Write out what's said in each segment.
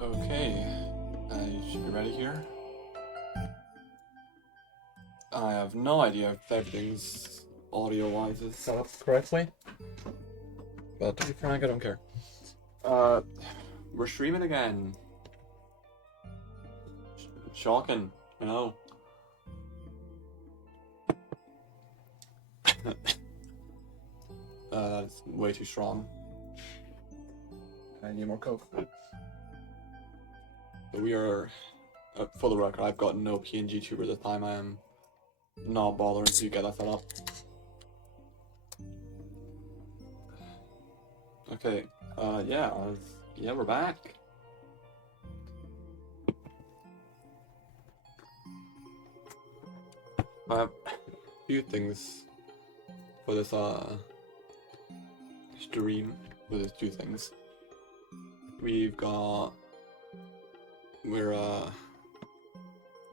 Okay, you should be ready here. I have no idea if everything's audio-wise is set up correctly, but to be frank, I don't care. We're streaming again. Shocking, I know. That's way too strong. I need more coke. But we are, for the record, I've got no PNG tuber this time. I am not bothering to get that set up. Okay, yeah, we're back. I have a few things for this, stream. Well, there's two things.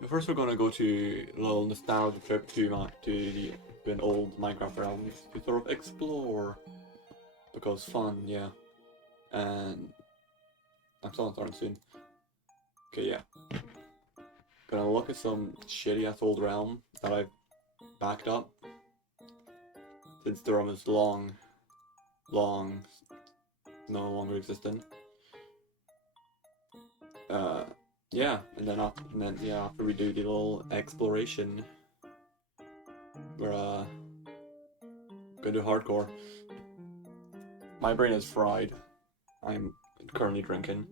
First we're gonna go to a little nostalgia trip to an old Minecraft realm to sort of explore, because fun, yeah. And I'm starting soon. Okay, yeah. Gonna look at some shitty ass old realm that I've backed up since the realm is long no longer existent. Yeah, and then after we do the little exploration, we're gonna do hardcore. My brain is fried. I'm currently drinking.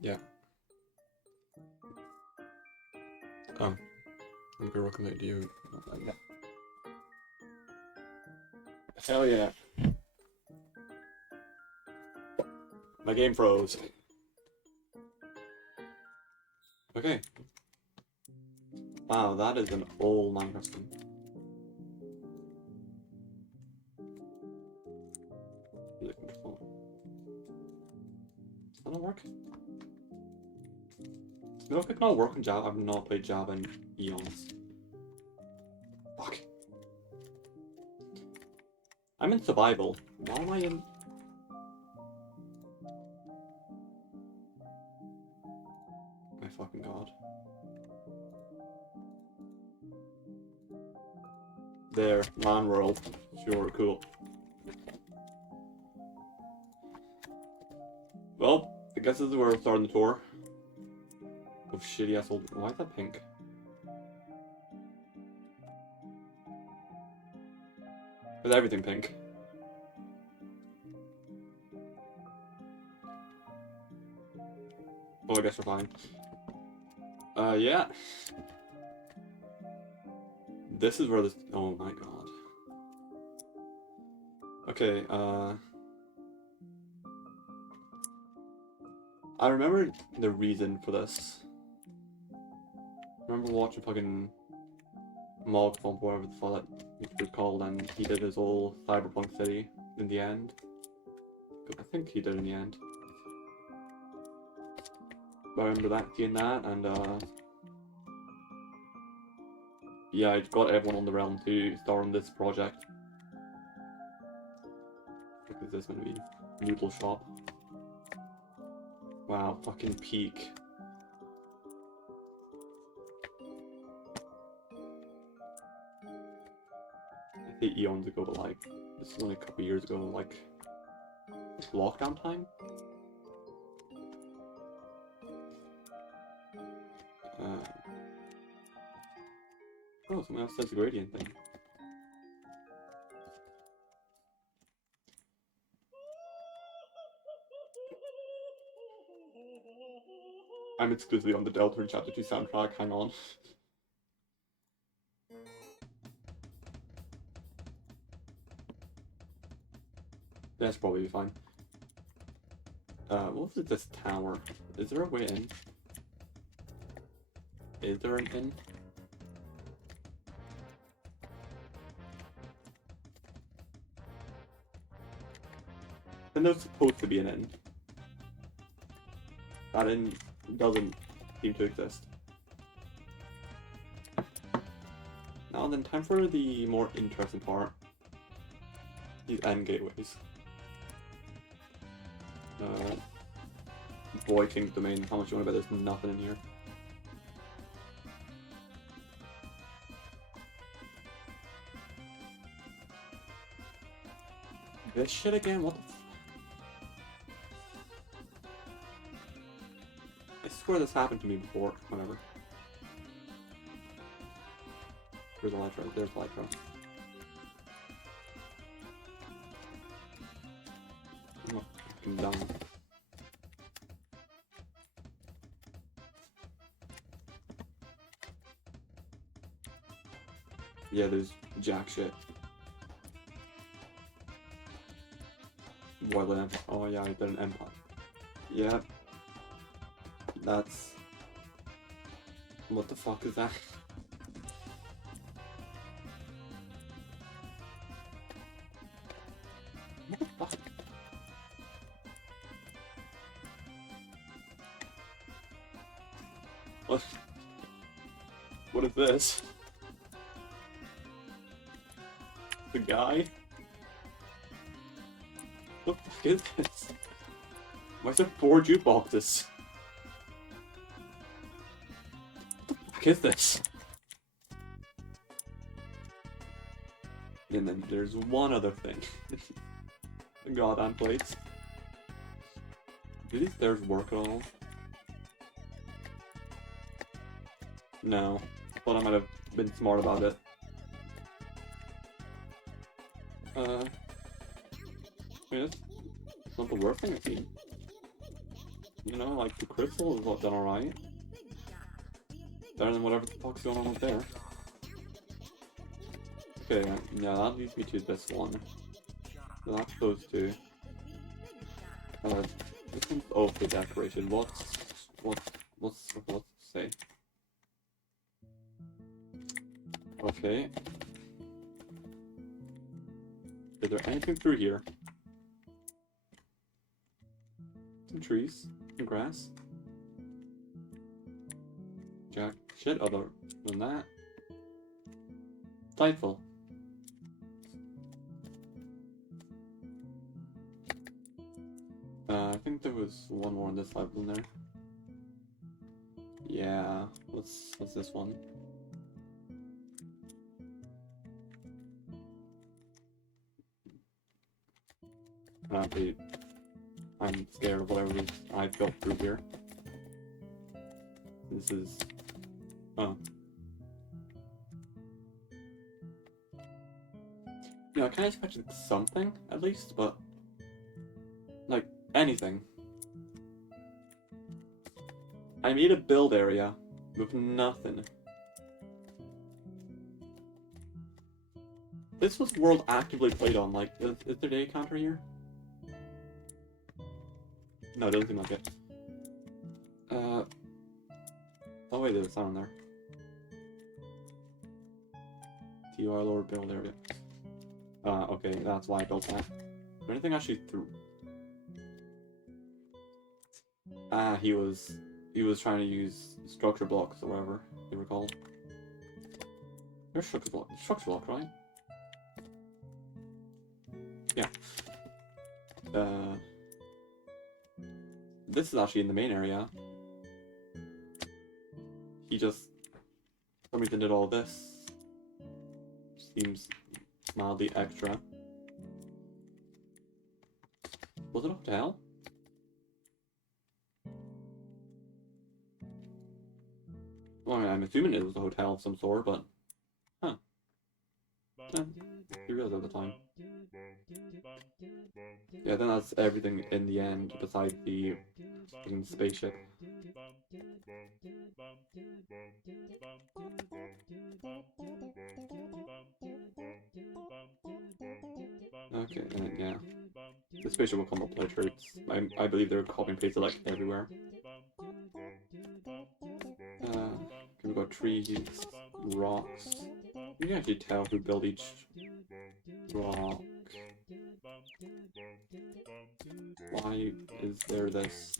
Yeah. I'm gonna recommend you. Hell yeah. My game froze. Okay. Wow, that is an old Minecraft game. Does that not work? No, if it cannot work in Java. I've not played Java in eons. Fuck. I'm in survival. Why am I in... My fucking god. There, LAN world. Sure, cool. Well, I guess this is where we're starting the tour. Of shitty ass old... Why is that pink? Is everything pink? Well, I guess we're fine. Yeah. This is where this... Oh my god. Okay, I remember the reason for this. I remember watching fucking Mogfump, whatever the fuck it was called, and he did his whole Cyberpunk City in the end. I think he did in the end. But I remember seeing that, and yeah, I got everyone on the realm to start on this project. What is this gonna be? Noodle shop. Wow, fucking peak. I think eons ago, but like, this is only a couple years ago, like, lockdown time? Oh, someone else says the gradient thing. I'm exclusively on the Deltarune Chapter 2 soundtrack, hang on. That's probably fine. What was it, this tower? Is there a way in? Is there an in? Then there's supposed to be an in. That in doesn't seem to exist. Now then, time for the more interesting part. These end gateways. Boy King's Domain, how much you want to bet there's nothing in here? This shit again? What the I swear this happened to me before. Whatever. There's a Elytra. There's Elytra. I'm not fucking dumb. Yeah, there's jack shit. Boiling Empire. Oh yeah, I did an Empire. Yeah. That's... What the fuck is that? What the fuck? What? What is this? The guy? What the fuck is this? Why is there 4 jukeboxes? What the fuck is this? And then there's one other thing. The goddamn plates. Do these stairs work at all? No. Thought I might have been smart about it. I mean, it's not the worst thing I've seen. You know, like, the crystal is done alright. Better than whatever the fuck's going on up there. Okay, yeah, that leads me to this one. So that's those two. This one's also decorated. What's to say? Okay. Is there anything through here? Some trees, some grass. Jack shit other than that. Delightful. I think there was one more on this level in there. Yeah, what's this one? I'm scared of whatever I've got through here. This is... Oh. Yeah, I kind of expected something, at least, but... Like, anything. I made a build area with nothing. This was world actively played on, like, is there day counter here? No, it doesn't seem like it. Oh wait, there's a sound there. TR lower build area. Okay, that's why I built that. Is there anything actually through? He was trying to use structure blocks or whatever they were called. There's structure block, right? Yeah. This is actually in the main area. He just, for some reason, did all this. Seems mildly extra. Was it a hotel? Well, I mean, I'm assuming it was a hotel of some sort, but Materials at the time. Yeah, then that's everything in the end, besides the fucking spaceship. Okay, and then, yeah. The spaceship will come up later. I believe they're copy and pasted like everywhere. Okay, we've got trees, rocks. You can actually tell who built each rock. Why is there this?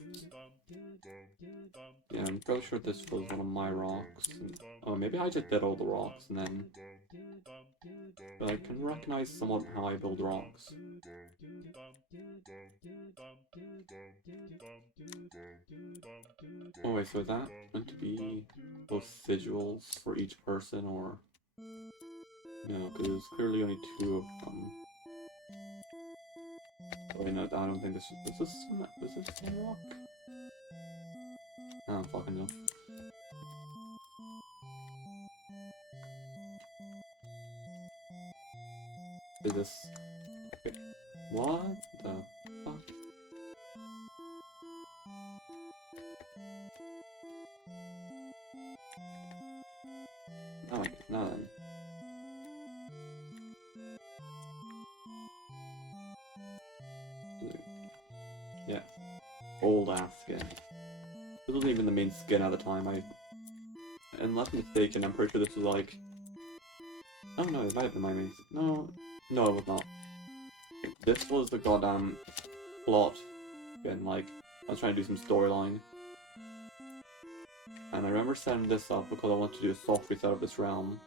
Yeah, I'm pretty sure this was one of my rocks. Oh, maybe I just did all the rocks and then... But I can recognize somewhat how I build rocks. Oh wait, so is that meant to be those sigils for each person, or... No, because there's clearly only 2 of them. Oh wait, no, I don't think this is a rock? I don't fucking know. Is this... Okay. What the fuck? Oh, now then. Yeah. Old ass skin. This wasn't even the main skin at the time. Unless I'm mistaken, I'm pretty sure this was like... Oh no, it might have been my main... No, it was not. This was the goddamn plot. Again, like, I was trying to do some storyline. And I remember setting this up because I wanted to do a soft reset of this realm.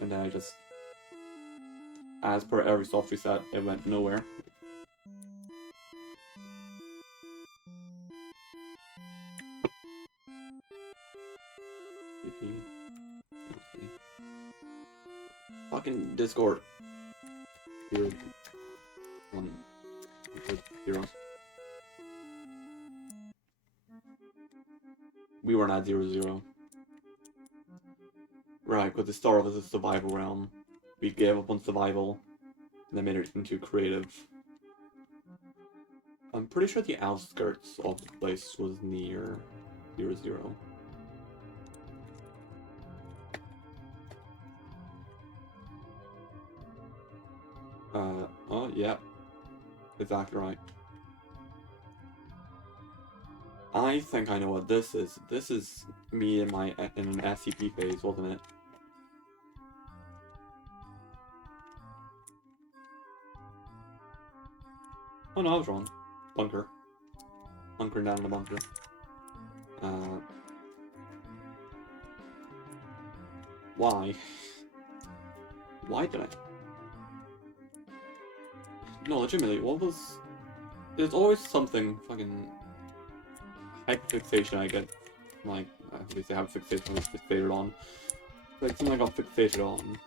And then I just... As per every soft reset, it went nowhere. Fucking Discord. Weird. Heroes. We weren't at 0-0. Right, because the start was a survival realm. We gave up on survival, and then made it into creative. I'm pretty sure the outskirts of the place was near 0-0. Oh, yeah. Exactly right. I think I know what this is. This is me in an SCP phase, wasn't it? Oh no, I was wrong. Bunker. Hunkering down in the bunker. Why? Why did I? No, legitimately, what was... There's always something fucking... hyperfixation I get. Like, at least I have fixation was fixated on. Like, something I got fixated on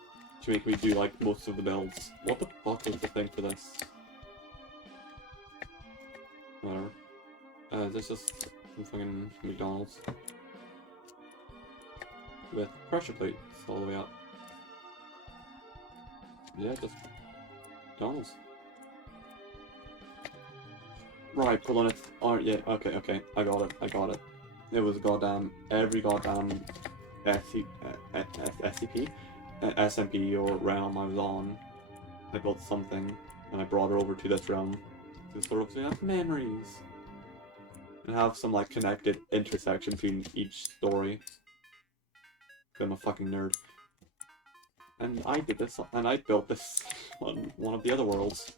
to make me do, like, most of the builds. What the fuck was the thing for this? Whatever. There's just some fucking McDonald's. With pressure plates all the way up. Yeah, just McDonald's. Right, pulling it. Oh, yeah, okay, I got it. It was goddamn, every goddamn SCP, SMP or realm I was on, I built something, and I brought it over to this realm to sort of have memories. And have some, like, connected intersection between each story. I'm a fucking nerd. And I did this, and I built this on one of the other worlds.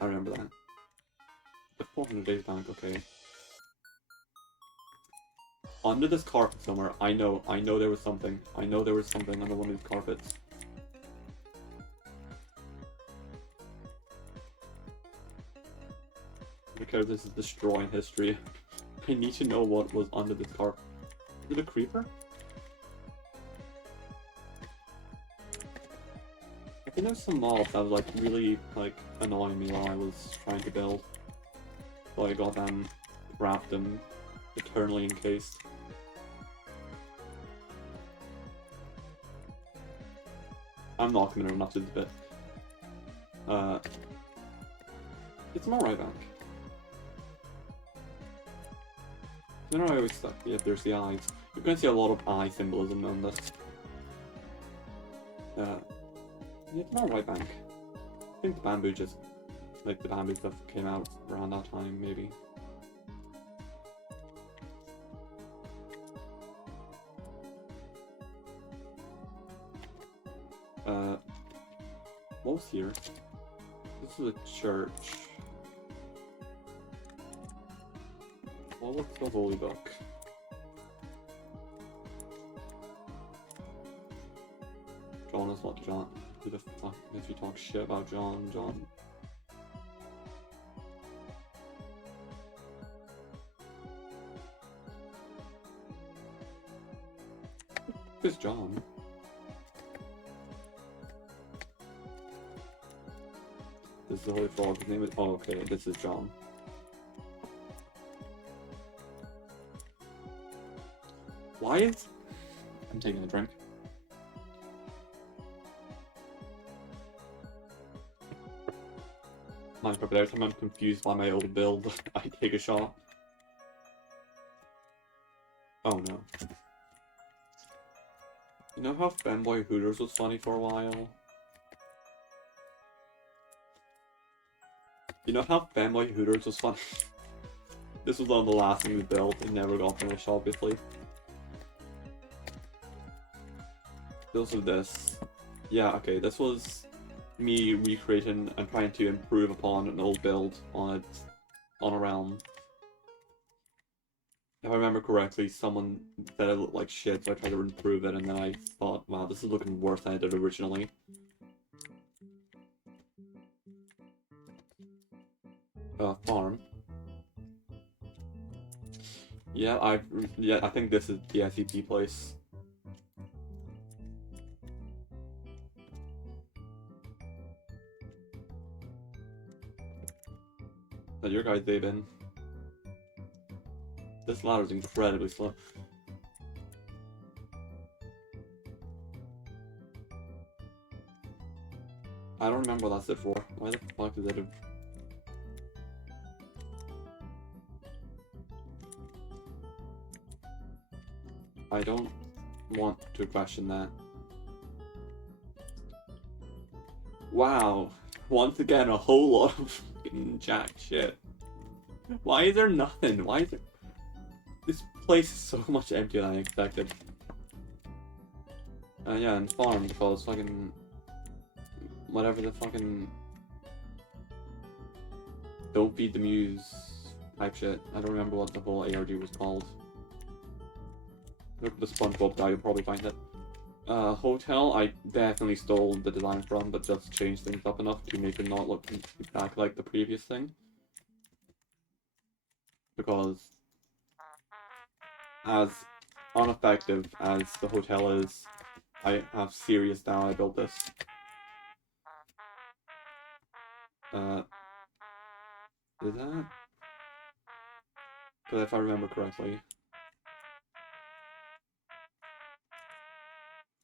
I remember that. The 400 Days Bank, okay. Under this carpet somewhere, I know there was something. I know there was something under one of these carpets. Because this is destroying history. I need to know what was under this carpet. Is it a creeper? I think there's some mobs that was like really like annoying me while I was trying to build. So I got them wrapped and eternally encased. I'm not committed enough to this bit. It's more right back. You know, I always suck. Yeah, there's the eyes. You're gonna see a lot of eye symbolism on this. Yeah, it's more right bank. I think the bamboo just, like, the bamboo stuff came out around that time, maybe. What was here? This is a church. What was the holy book? John is not John. Who the fuck? If you talk shit about John. Who's John? This is the Holy Frog. His name is. Oh, okay. This is John. Why is. I'm taking a drink. Minecraft, every time I'm confused by my old build, I take a shot. Oh no. You know how Fanboy Hooters was funny for a while? You know how Fanboy Hooters was funny? This was one of the last things we built. It never got finished, obviously. This was this. Yeah, okay, this was me recreating and trying to improve upon an old build on a realm. If I remember correctly, someone said it looked like shit, so I tried to improve it, and then I thought, wow, this is looking worse than I did originally. Farm. Yeah, I think this is the SCP place. Your guys, they've been. This ladder is incredibly slow. I don't remember what that's it for. Why the fuck is it? I don't want to question that. Wow. Once again, a whole lot of fucking jack shit. Why is there nothing? Why is there... This place is so much emptier than I expected. Yeah, and farm, because fucking... Whatever the fucking... Don't feed the muse type shit. I don't remember what the whole ARG was called. Look at the SpongeBob guy, you'll probably find it. Hotel, I definitely stole the design from, but just changed things up enough to make it not look exactly like the previous thing. Because as ineffective as the hotel is, I have serious doubt I built this. Is that? Because if I remember correctly.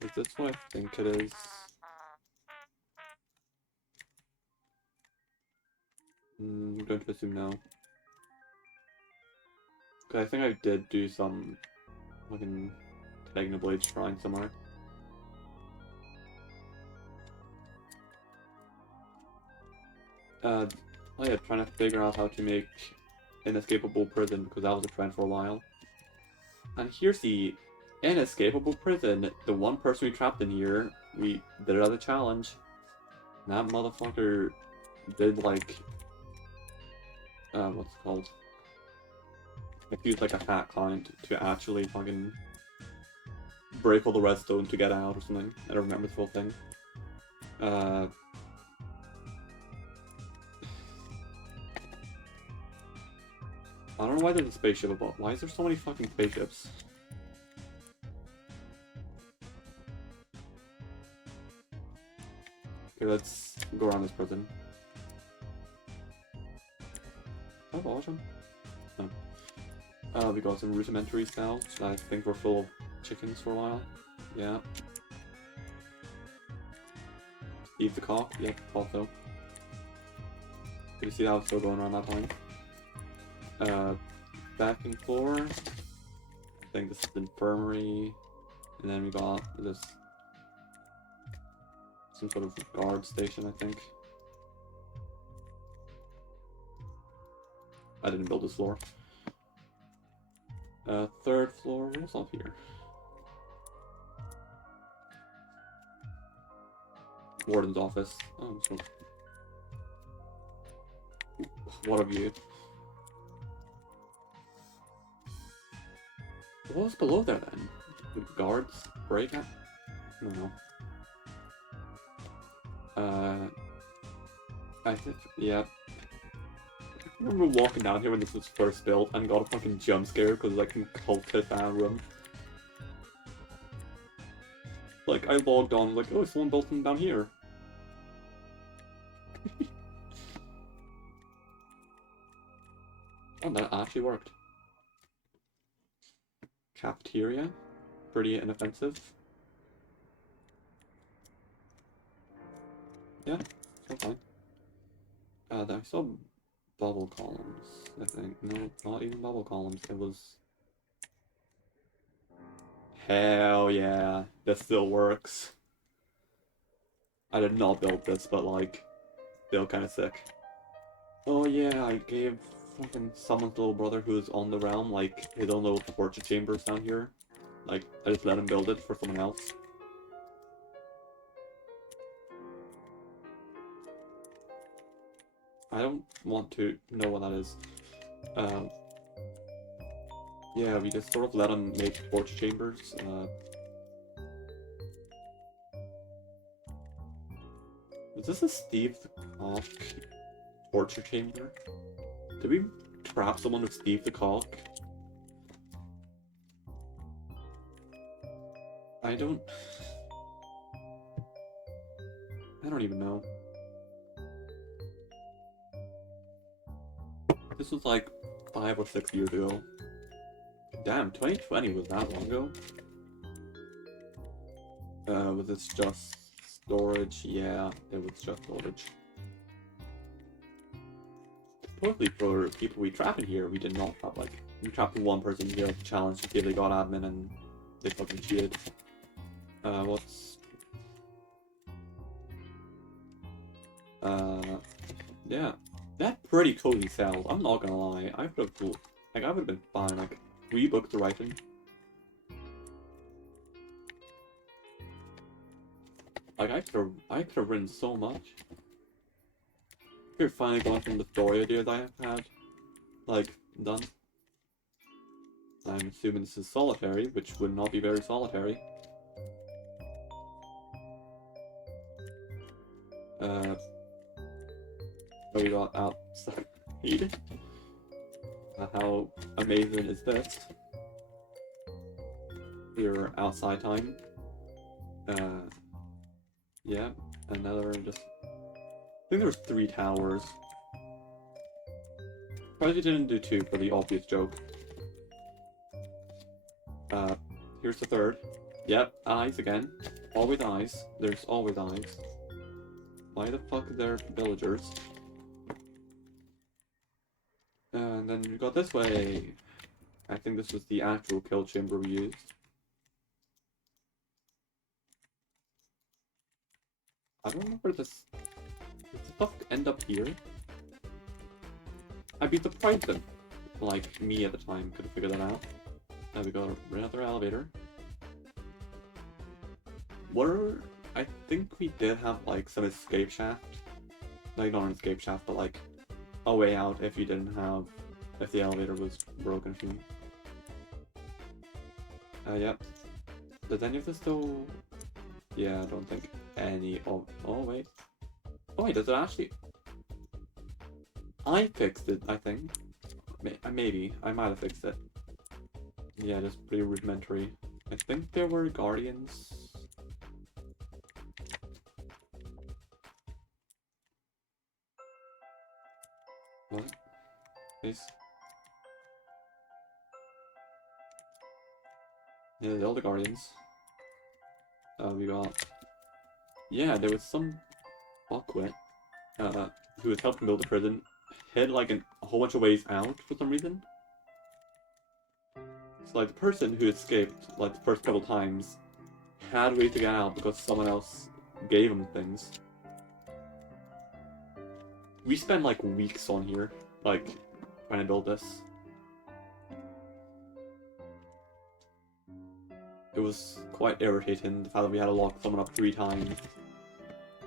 Is this what I think it is? I'm going to assume no. Because I think I did do some fucking Technoblade shrine somewhere. Oh yeah, trying to figure out how to make Inescapable Prison, because that was a trend for a while. And here's the Inescapable Prison. The one person we trapped in here, we did it as a challenge. And that motherfucker did like... what's it called? Like, used like a hack client to actually fucking break all the redstone to get out or something. I don't remember the full thing. I don't know why there's a spaceship above. Why is there so many fucking spaceships? Okay, let's go around this prison. Oh, awesome. No. We got some rudimentary cells. I think we're full of chickens for a while. Yeah. Steve the Cock, yep, thought so. Good to see that was still going around that time. Second floor. I think this is the infirmary. And then we got this some sort of guard station, I think. I didn't build this floor. Third floor, what's up here? Warden's office. Oh, so... What of you? What was below there then? The guards break out? No. I think, yeah. I remember walking down here when this was first built and got a fucking jump scare because I can cultist that room. Like, I logged on, like, oh, someone built them down here. Oh, that actually worked. Cafeteria. Pretty inoffensive. Yeah, that's fine. I saw bubble columns, I think. No, not even bubble columns. It was... Hell yeah, this still works. I did not build this, but like, still kind of sick. Oh yeah, I gave fucking someone's little brother who is on the realm, like, his own little torture chambers down here. Like, I just let him build it for someone else. I don't want to know what that is. Yeah, we just sort of let him make torture chambers. Is this a Steve the Cock torture chamber? Did we trap someone with Steve the Cock? I don't even know. This was like 5 or 6 years ago. Damn, 2020 was that long ago? Was this just storage? Yeah, it was just storage. Supposedly for people we trap in here, we did not trap, like, we trapped one person here at the challenge to see if they got admin and they fucking cheated. What's... yeah. That pretty cozy cells, I'm not gonna lie. I would have, like, I would have been fine, like, 3 books to write in. Like, I could have written so much. You're finally going from the story ideas I have had, like, done. I'm assuming this is solitary, which would not be very solitary. What we got outside? How amazing is this? Your outside time. Yeah, another just... I think there was 3 towers. Probably didn't do 2 for the obvious joke. Here's the 3rd. Yep, eyes again. Always eyes. There's always eyes. Why the fuck are there villagers? And then we got this way. I think this was the actual kill chamber we used. I don't remember this. Did the stuff end up here? I'd be surprised that, like, me at the time could have figured that out. Now we got another elevator. I think we did have, like, some escape shaft. Like, not an escape shaft, but, like, a way out if you didn't have... if the elevator was broken for you. Yep. Does any of this still... Yeah, I don't think any... Oh, wait. Oh, wait, does it actually... I fixed it, I think. Maybe. I might have fixed it. Yeah, just pretty rudimentary. I think there were guardians... What? Please? Yeah, the Elder Guardians. We got... Yeah, there was some Aquit, who was helping build the prison, hid like a whole bunch of ways out for some reason. So like the person who escaped like the first couple times had ways to get out because someone else gave him things. We spent like weeks on here, like trying to build this. It was quite irritating the fact that we had to lock someone up 3 times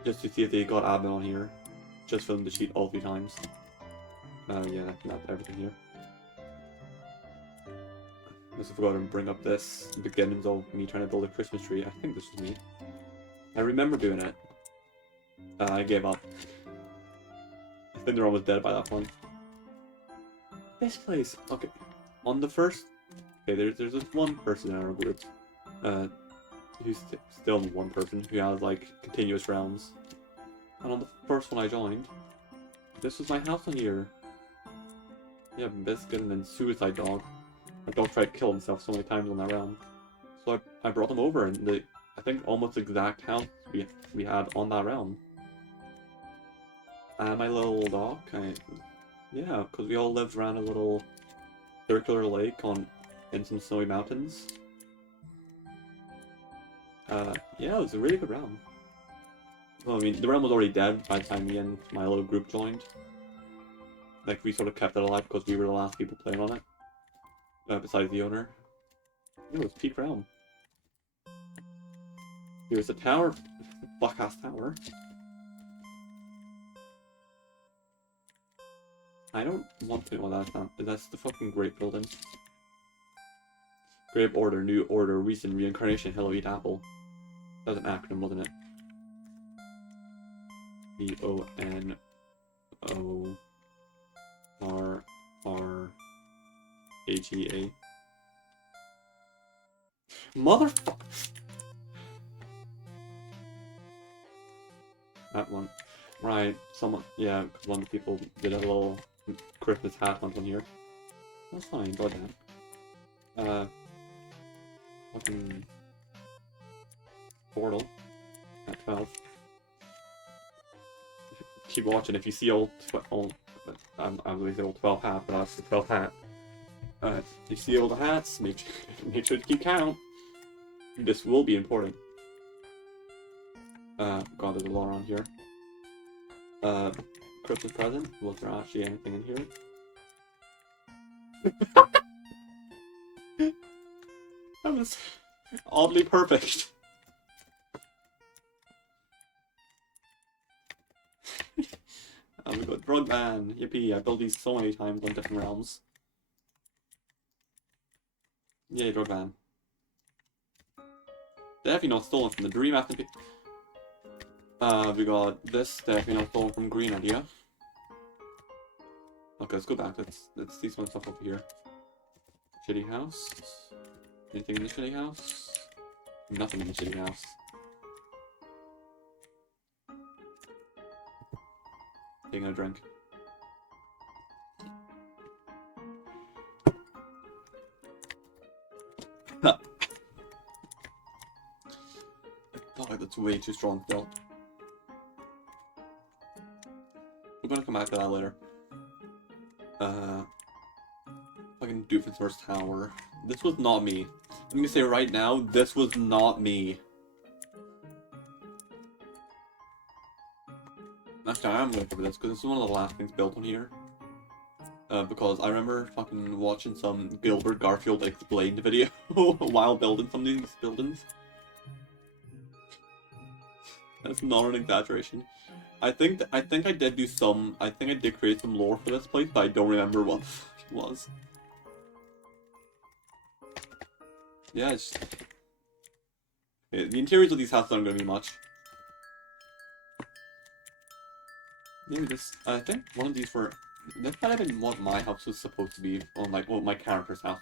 just to see if they got admin on here, just for them to cheat all 3 times. Yeah, that's everything here. I also forgot to bring up this beginnings of me trying to build a Christmas tree. I think this was me. I remember doing it. I gave up. I think they're almost dead by that point. This place, okay. On the first, okay, there's this one person in our group, who's still one person who has like continuous realms. And on the first one I joined, this was my house on here. Yeah, Biscuit and then Suicide Dog. My dog tried to kill himself so many times on that realm. So I brought them over in the, I think, almost exact house we had on that realm. And my little dog, yeah, because we all lived around a little circular lake in some snowy mountains. Yeah, it was a really good realm. Well, I mean, the realm was already dead by the time me and my little group joined. Like, we sort of kept it alive because we were the last people playing on it. Besides the owner. It was peak realm. Here's a tower. Black-ass tower. I don't want to know what that's not. That's the fucking Great Building. Great Order, New Order, Recent Reincarnation, Hello Eat Apple. That was an acronym, wasn't it? VONORRHEA. Motherfucker! That one. Right, someone, yeah, because one of the people did a little Christmas hat once on here. That's fine, go down. Fucking portal at 12. Keep watching if you see old I'm going to say old 12 hat, but that's the 12 hat. If you see all the hats, make sure to keep count. This will be important. God, there's a lot around here. Christmas present. Was there actually anything in here? That was oddly perfect. And we got drug ban. Yippee! I built these so many times on different realms. Yay, drug ban. Definitely not stolen from the Dream after. We got this definitely not stolen from Green Idea. Okay, let's go back. Let's see some stuff over here. Shitty house. Anything in the shitty house? Nothing in the shitty house. Taking a drink. God, that's way too strong still. We're gonna come back to that later. Fucking Doofenshmirtz Tower. This was not me. I'm gonna say right now, this was not me. Actually, I am gonna cover this because this is one of the last things built on here. Because I remember fucking watching some Gilbert Garfield explained video while building some of these buildings. That's not an exaggeration. I think I did do some. I think I did create some lore for this place, but I don't remember what it was. Yeah, it's... Okay, the interiors of these houses aren't going to be much. Maybe this... I think one of these were... This might have been what my house was supposed to be, on like, well, my character's house.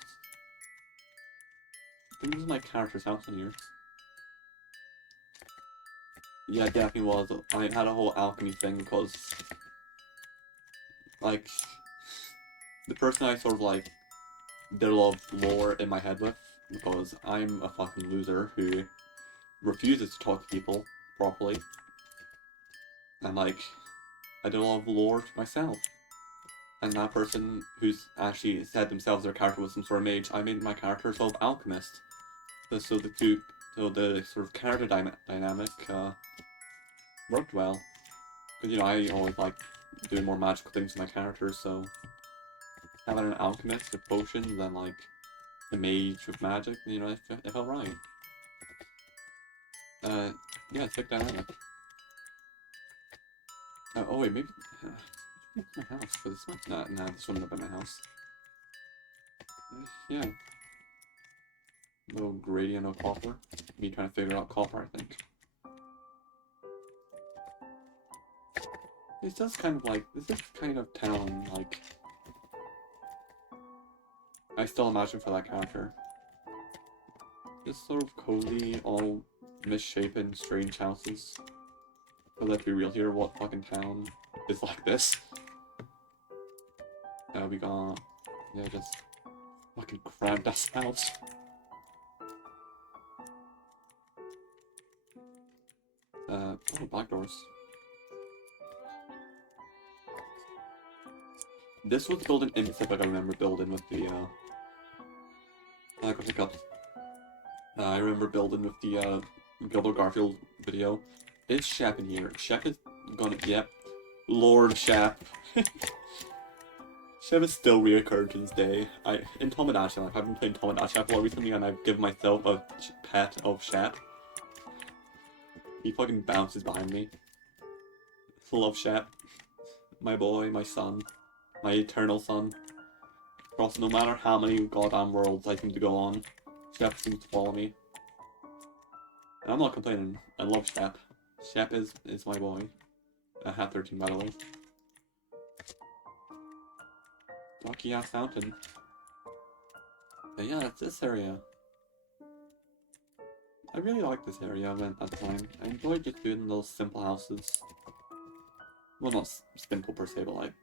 I think this is my character's house in here. Yeah, it definitely was. I had a whole alchemy thing because... Like... The person I sort of like... did a lot of lore in my head with, because I'm a fucking loser who refuses to talk to people properly. And like, I did a lot of lore to myself. And that person who's actually said themselves their character was some sort of mage, I made my character sort of alchemist. So the sort of character dynamic worked well. Because, you know, I always like doing more magical things with my characters, so having an alchemist with potions and like a mage with magic, you know, it felt right. Yeah, it's like dynamic. Oh wait, maybe my house for this one. Nah, this wouldn't have been my house. Yeah, little gradient of copper. Me trying to figure out copper, I think. This is kind of town like I still imagine for that character. Just sort of cozy, all misshapen, strange houses. But let's be real here, what fucking town is like this? We got, yeah, just fucking cramped ass house. Oh, back doors. This was building in Pacific, I remember building with the, I got hiccups. I remember building with the, Gilbert Garfield video. It's Shep in here. Shep is gonna, yep. Lord Shep. Shep is still reoccurred to this day. In Tomodachi Life, I've been playing Tomodachi Life a lot recently and I've given myself a pet of Shep. He fucking bounces behind me. Love Shep. My boy, my son. My eternal son. Across no matter how many goddamn worlds I seem to go on, Shep seems to follow me. And I'm not complaining. I love Shep. Shep is my boy. I have 13 by the way. Lucky ass fountain. But yeah, that's this area. I really like this area at the time. I enjoyed just doing those simple houses. Well, not simple per se, but like...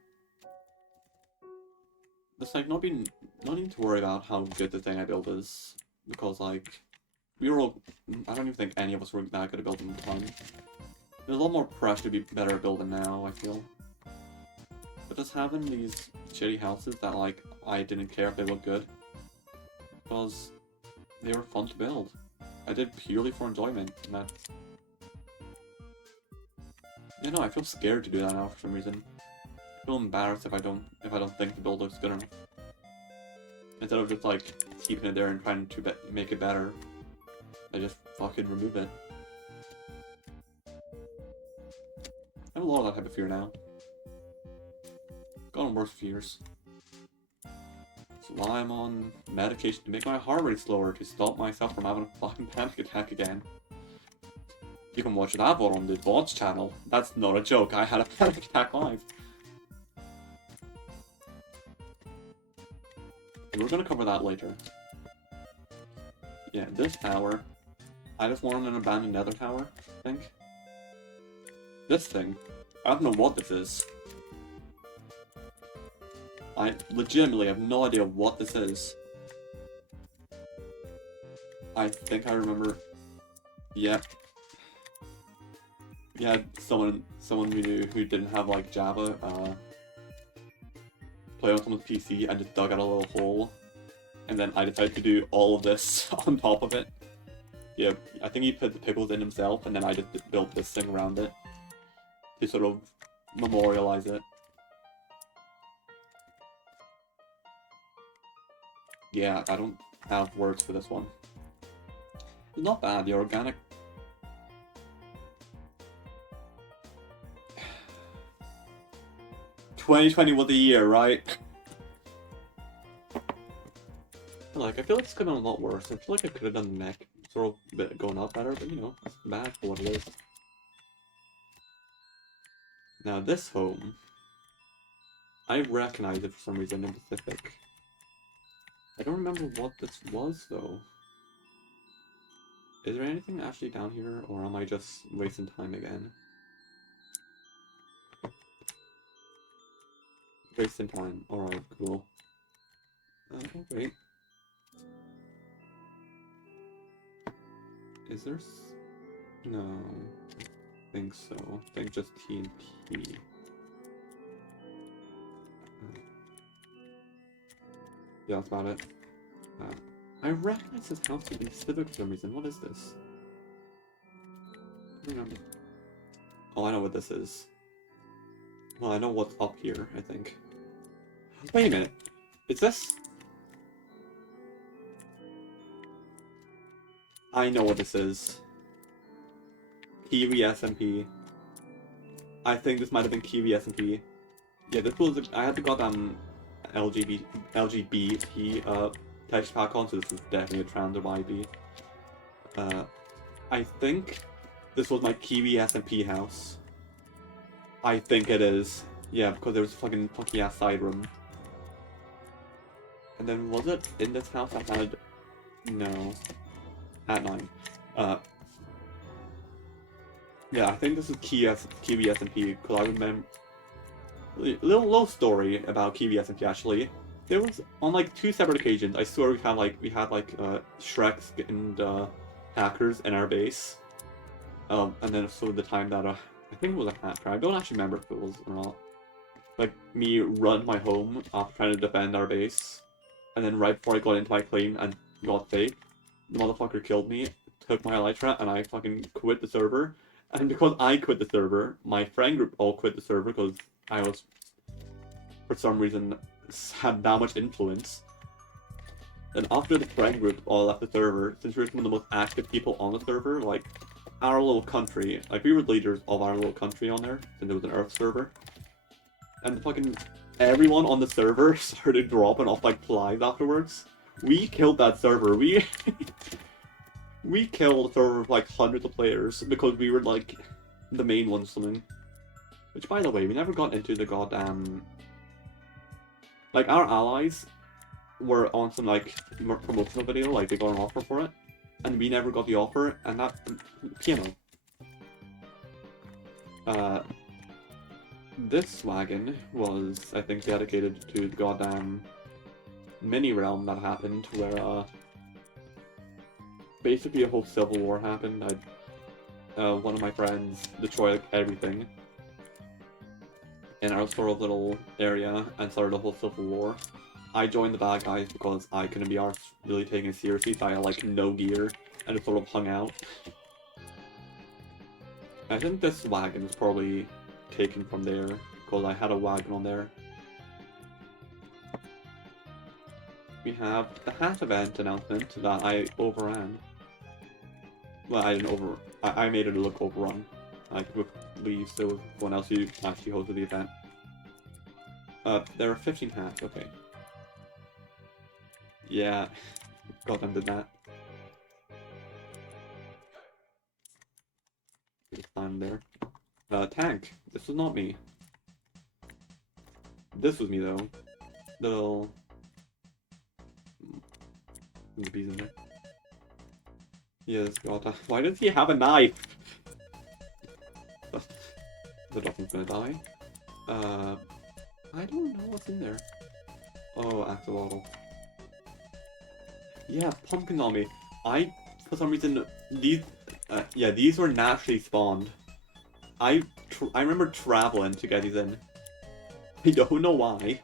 Just like, not needing to worry about how good the thing I built is. Because like, we were all... I don't even think any of us were that good at building at the time. There's a lot more pressure to be better at building now, I feel. But just having these shitty houses that like, I didn't care if they looked good. Because they were fun to build. I did purely for enjoyment, and that... You know, I feel scared to do that now for some reason. I feel embarrassed if I don't think the build looks good enough. Instead of just like keeping it there and trying to make it better, I just fucking remove it. I have a lot of that type of fear now. Gotten worse fears. So while I'm on medication to make my heart rate slower to stop myself from having a fucking panic attack again. You can watch that one on the VODs channel. That's not a joke, I had a panic attack live. We're gonna cover that later. Yeah, this tower. I just wanted an abandoned nether tower, I think. This thing. I don't know what this is. I legitimately have no idea what this is. I think I remember... Yep. We had someone we knew who didn't have like Java, play on someone's PC and just dug out a little hole. And then I decided to do all of this on top of it. Yeah, I think he put the pickles in himself and then I just built this thing around it. To sort of memorialize it. Yeah, I don't have words for this one. It's not bad, the organic... 2020 was the year, right? Like, I feel like it's could have been a lot worse. I feel like I could have done the mech sort of bit going up better, but you know, it's bad for what it is. Now this home, I recognize it for some reason in Pacific. I don't remember what this was though. Is there anything actually down here, or am I just wasting time again? Wasting time. Alright, cool. Oh, wait. Is there no... think so. I think just TNT. Yeah, that's about it. I recognize this house in Civic for some reason. What is this? I don't remember. Oh, I know what this is. Well, I know what's up here, I think. Wait a minute. Is this? I know what this is. Kiwi SMP. I think this might have been Kiwi SMP. Yeah, this was. I had the goddamn LGBT text pack on, so this is definitely a trans or YB. I think this was my Kiwi SMP house. I think it is. Yeah, because there was a fucking funky ass side room. And then was it in this house I had? No. At 9. Yeah, I think this is Kiwi SMP, because I remember... Little story about Kiwi SMP, actually. There was, on like 2 separate occasions, I swear we had Shreks and hackers in our base. And then so the time that, I think it was a hacker, I don't actually remember if it was or not. Like, me run my home after trying to defend our base, and then right before I got into my claim and got fake, the motherfucker killed me, took my elytra, and I fucking quit the server. And because I quit the server, my friend group all quit the server because I was, for some reason, had that much influence. And after the friend group all left the server, since we were some of the most active people on the server, like, our little country, like, we were leaders of our little country on there, since it was an Earth server. And fucking everyone on the server started dropping off, like, flies afterwards. We killed that server. We killed a server of like hundreds of players because we were like the main ones something. Which, by the way, we never got into the goddamn... Like, our allies were on some like promotional video, like they got an offer for it, and we never got the offer, and that... Piano. This wagon was, I think, dedicated to the goddamn mini realm that happened, where basically a whole civil war happened. One of my friends destroyed like, everything in our sort of little area and started a whole civil war. I joined the bad guys because I couldn't be arsed really taking it seriously, so I had like no gear and just sort of hung out. I think this wagon is probably taken from there because I had a wagon on there. We have the hat event announcement that I overran. Well, I didn't I made it look overrun. Like, with Leaves, there was someone else who actually hosted the event. There are 15 hats, okay. Yeah, goddamn did that. Just stand there. Tank. This was not me. This was me, though. Little... The bees in there. Yes, God. Why does he have a knife? The dolphin's gonna die. I don't know what's in there. Oh, axolotl. Yeah, pumpkin on me. For some reason, these were naturally spawned. I remember traveling to get these in. I don't know why.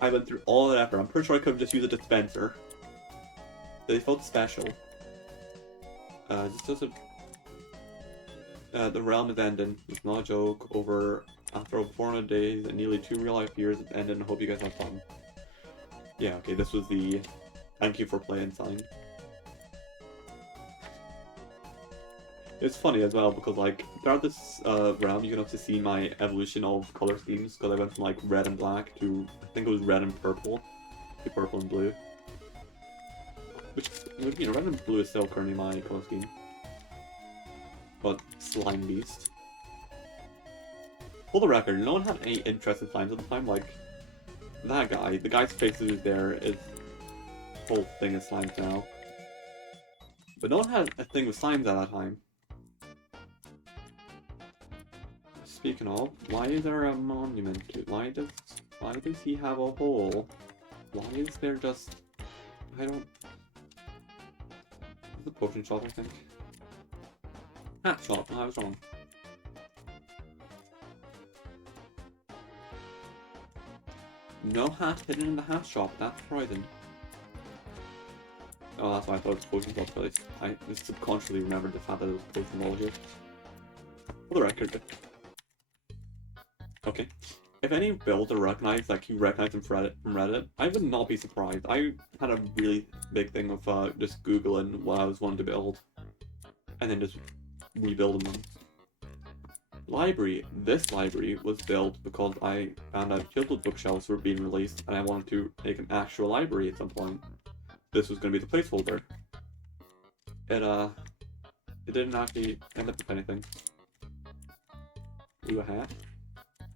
I went through all that effort. I'm pretty sure I could have just used a dispenser. They felt special. Just the realm is ending. It's not a joke. After 400 days and nearly 2 real-life years, it's ended, and I hope you guys have fun. Yeah, okay, this was the thank you for playing sign. It's funny as well, because, like, throughout this realm, you can also see my evolution of color schemes, because I went from, like, red and black to, I think it was red and purple, to purple and blue. Which, you know, red and blue is still currently my color scheme. But, Slime Beast. For the record, no one had any interest in slimes at the time, like, that guy, the guy's face who's there is whole thing is slimes now. But no one had a thing with slimes at that time. Speaking of, why is there a monument to why does he have a hole? Why is there just I don't the potion shop, I think. Hat shop. I was wrong. No hat hidden in the hat shop. That's surprising. Oh, that's why I thought it was potion box, but I just subconsciously remembered the fact that it was potion all here. For the record. Okay. If any builds are recognized, like you recognize them from Reddit, I would not be surprised. I had a really big thing of just Googling what I was wanting to build. And then just rebuilding them. Library. This library was built because I found out Tilted bookshelves were being released and I wanted to make an actual library at some point. This was going to be the placeholder. It didn't actually end up with anything. Ooh, a hat.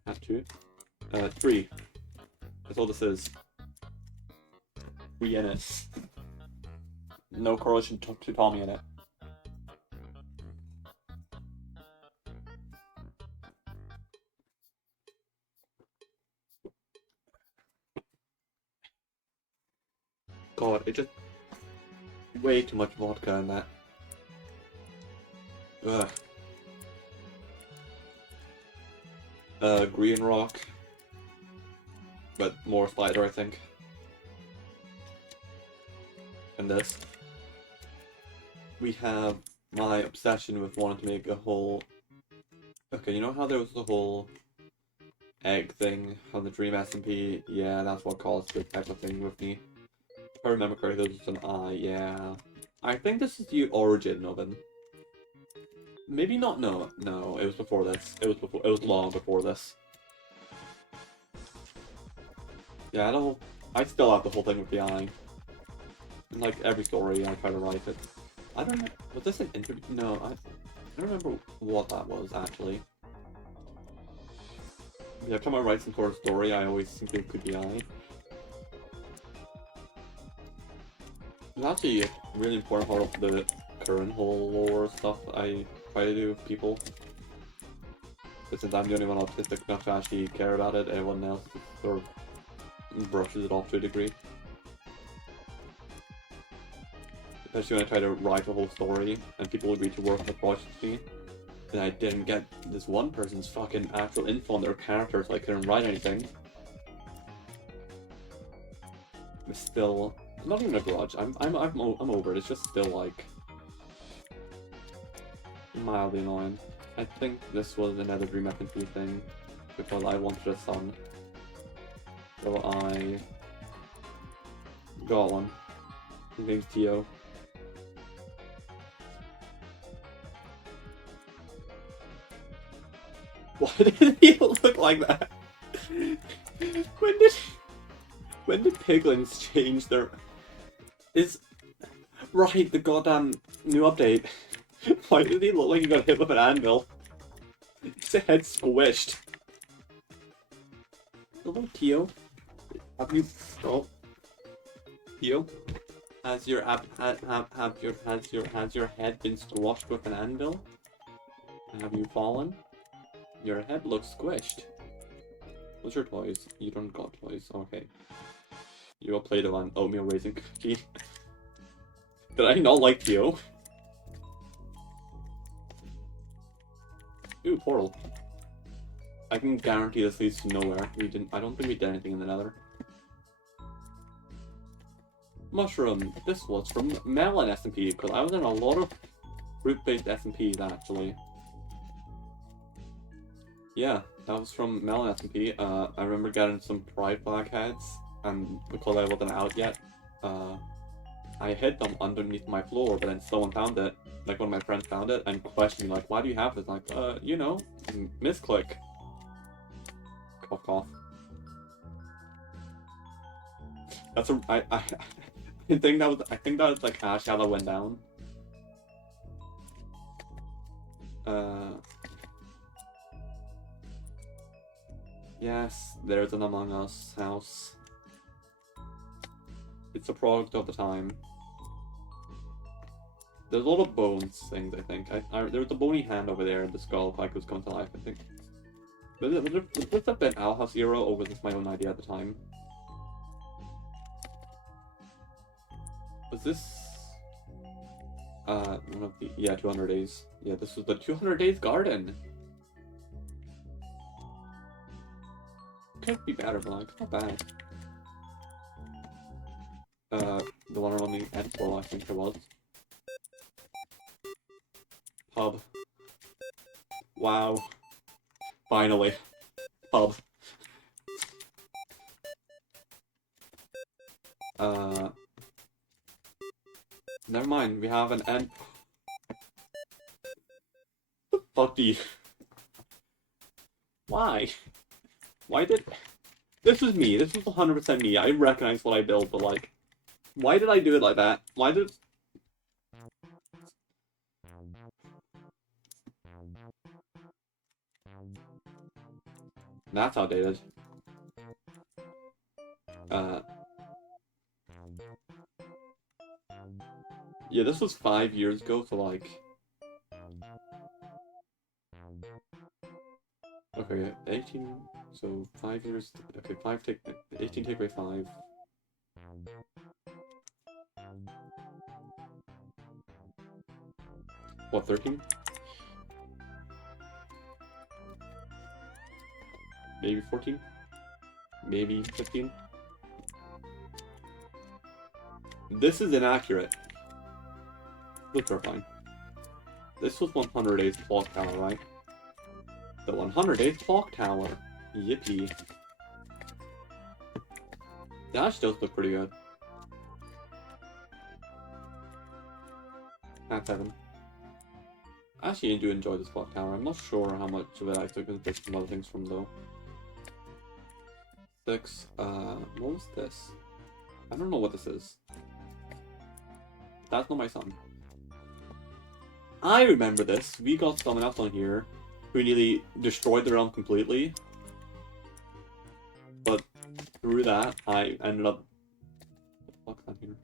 Hat 2. 3. That's all this is. 3 in it. No correlation to Tommy in it. God, it just... way too much vodka in that. Ugh. Green rock. But more spider, I think. And this. We have my obsession with wanting to make a whole... Okay, you know how there was the whole egg thing on the Dream SMP? Yeah, that's what caused this type of thing with me. If I remember correctly, this was an eye, yeah. I think this is the origin of it. Maybe not, no, it was before this. It was long before this. Yeah, I still have the whole thing with the eye. In like every story I try to write it. I don't know, was this an interview? No, I don't remember what that was actually. Yeah, every time I write some sort of story, I always think it could be eye. It's actually a really important part of the current whole lore stuff I try to do with people. But since I'm the only one autistic enough to actually care about it, everyone else sort of brushes it off to a degree. Especially when I try to write a whole story and people agree to work on the project with me. And I didn't get this one person's fucking actual info on their character, so I couldn't write anything. It's still... not even a grudge. I'm over it. It's just still like mildly annoying. I think this was another Dream SMP thing because I wanted a son, so I got one. His name's Tio. Why did he look like that? When did piglins change their... Right, the goddamn new update. Why did he look like he got hit with an anvil? His head squished. Hello, Tio. Have you... Oh. Tio? Has your head been squashed with an anvil? Have you fallen? Your head looks squished. What's your toys? You don't got toys. Okay. You got Play-Doh on oatmeal raisin cookie. Did I not like Tio? Ooh, portal. I can guarantee this leads to nowhere. I don't think we did anything in the nether. Mushroom. This was from Melon SMP, because I was in a lot of fruit-based SMPs actually. Yeah, that was from Melon SMP. I remember getting some Pride Flag heads, and because I wasn't out yet, I hid them underneath my floor, but then someone found it. Like, one of my friends found it and questioned me, like, why do you have this? Like, you know, misclick. Cough, cough. That's I think that was like Ash how that went down. Yes, there's an Among Us house. It's a product of the time. There's a lot of bones things, I think. There was a bony hand over there in the skull like it was coming to life, I think. Was this have been Owl House Zero, or was this my own idea at the time? Was this... One of the 200 days. Yeah, this was the 200 days garden. Could be better, but like not bad. The one on the end floor, I think it was. Pub. Wow. Finally. Pub. Never mind, we have an end. The fuck do you... Why? Why did... This was me, this was 100% me, I recognize what I built, but like... Why did I do it like that? Why did... That's outdated. Yeah, this was 5 years ago, so like... Okay, 18... So, 5 years... Okay, 18 take away 5. What, 13? Maybe 14? Maybe 15? This is inaccurate. Look, we're fine. This was 100 days clock tower, right? The 100 days clock tower. Yippee. That actually does look pretty good. At 7. I actually do enjoy this clock tower. I'm not sure how much of it I took as bits from other things from though. 6. What was this? I don't know what this is. That's not my son. I remember this. We got someone else on here who nearly destroyed the realm completely. But through that, I ended up... What the fuck's that here?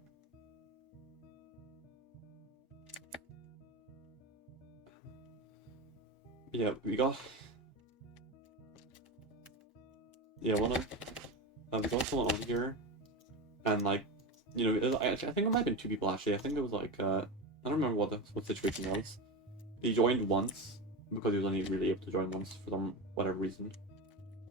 Yeah, we got... Yeah, we got someone on here, and like, you know, I think it might have been 2 people actually. I think it was like, I don't remember what the situation was. He joined once, because he was only really able to join once for some whatever reason.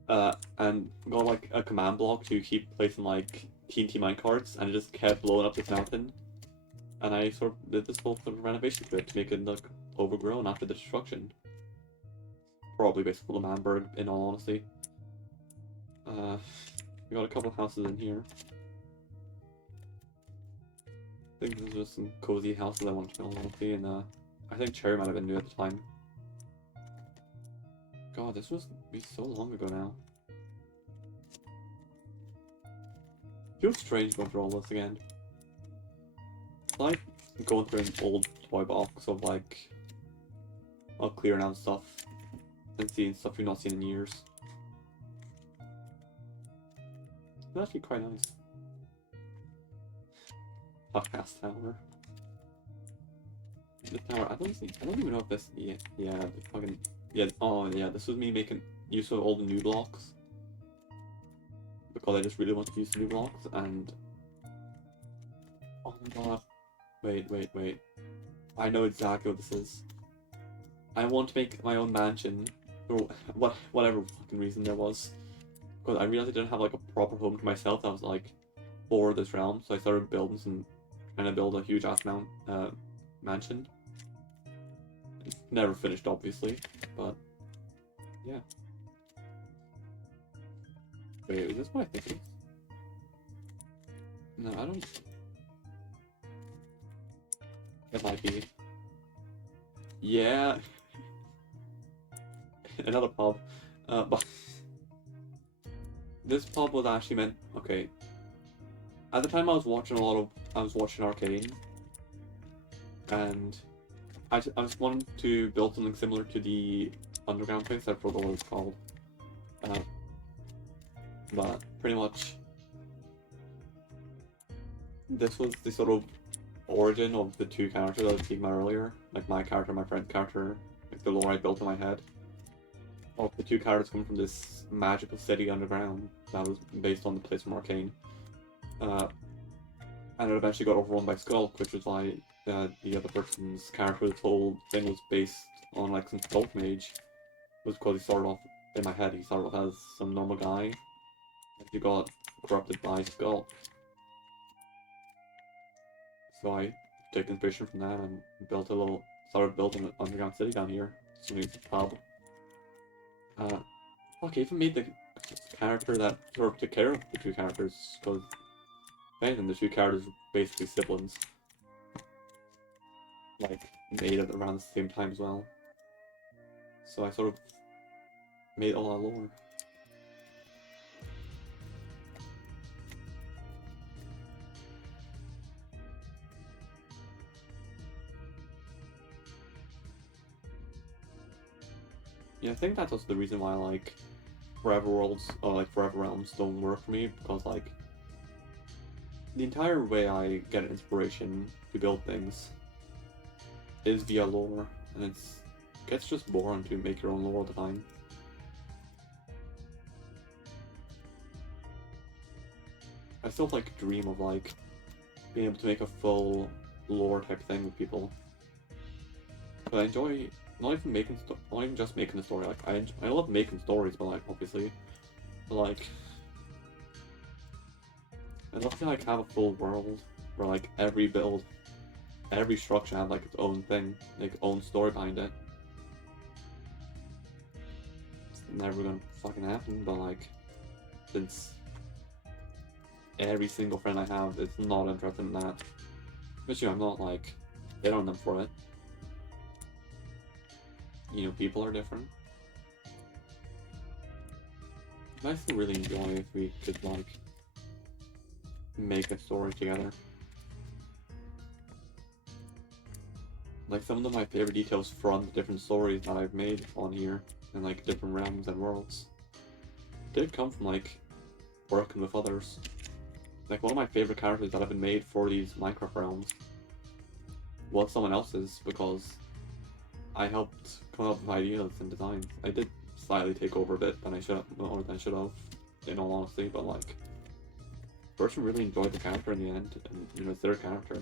And got like a command block to keep placing like TNT minecarts, and it just kept blowing up this mountain. And I sort of did this whole sort of renovation to it to make it look overgrown after the destruction. Probably based on the Manberg, in all honesty. We got a couple of houses in here. I think these are just some cozy houses I want to build, honestly, and I think Cherry might have been new at the time. God, this was so long ago now. Feels strange going through all this again. It's like going through an old toy box of like, clearing out stuff and seeing stuff you've not seen in years. It's actually quite nice. Podcast tower. The tower. I don't even know if this. Yeah. The fucking. Yeah. Oh yeah. This was me making use of all the new blocks because I just really want to use the new blocks and. Oh my god. Wait. I know exactly what this is. I want to make my own mansion for whatever fucking reason there was. Because I realized I didn't have like a proper home to myself that was like for this realm, so I started building trying to build a huge ass mansion. It's never finished, obviously, but yeah. Wait, is this what I think it is? No, I don't. It might be. Yeah. Another pub. But this pub was actually meant. Okay. At the time, I was watching Arcane, and I just wanted to build something similar to the underground place. I forgot what it's called. But pretty much, this was the sort of origin of the 2 characters I was speaking about earlier, like my character, my friend's character, like the lore I built in my head. Of the 2 characters coming from this magical city underground that was based on the place from Arcane. And it eventually got overrun by Skulk, which was why the other person's character, this whole thing was based on like some Sculpt Mage. It was because he started off, in my head, he started off as some normal guy. And he got corrupted by Skull. So I took inspiration from that and started building an underground city down here. So it's a pub. Okay, even made the character that sort of took care of the two characters, because if anything, the two characters were basically siblings. Like, made it around the same time as well. So I sort of made a lot of lore. Yeah, I think that's also the reason why, like, Forever Worlds, or like Forever Realms don't work for me, because, like, the entire way I get inspiration to build things is via lore, and it gets just boring to make your own lore all the time. I still like dream of like being able to make a full lore type thing with people. But I enjoy not even just making the story. Like I love making stories, but like obviously, but like I love to like have a full world where like every build, every structure have like its own thing, like own story behind it. It's never gonna fucking happen, but like since every single friend I have is not interested in that. But you know, I'm not like hit on them for it. You know, people are different. I still really enjoy if we could like make a story together. Like some of my favorite details from the different stories that I've made on here, and like different realms and worlds, did come from like working with others. Like one of my favorite characters that have been made for these Minecraft realms was someone else's, because I helped come up with ideas and designs. I did slightly take over a bit than I should have, more than I should have, in all honesty, but like, the person really enjoyed the character in the end, and you know, it's their character.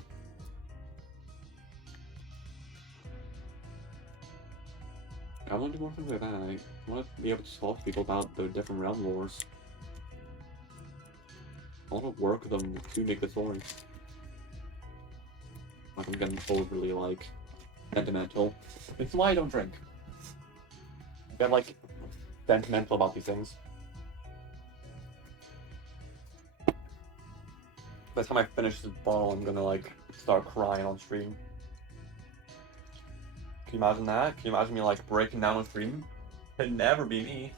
I want to do more things like that. I want to be able to talk to people about the different realm lores. I want to work with them to make the stories. Like I'm getting overly like sentimental. It's why I don't drink. I get like sentimental about these things. By the time I finish this bottle, I'm gonna like start crying on stream. Can you imagine that? Can you imagine me like breaking down on stream? It'd never be me.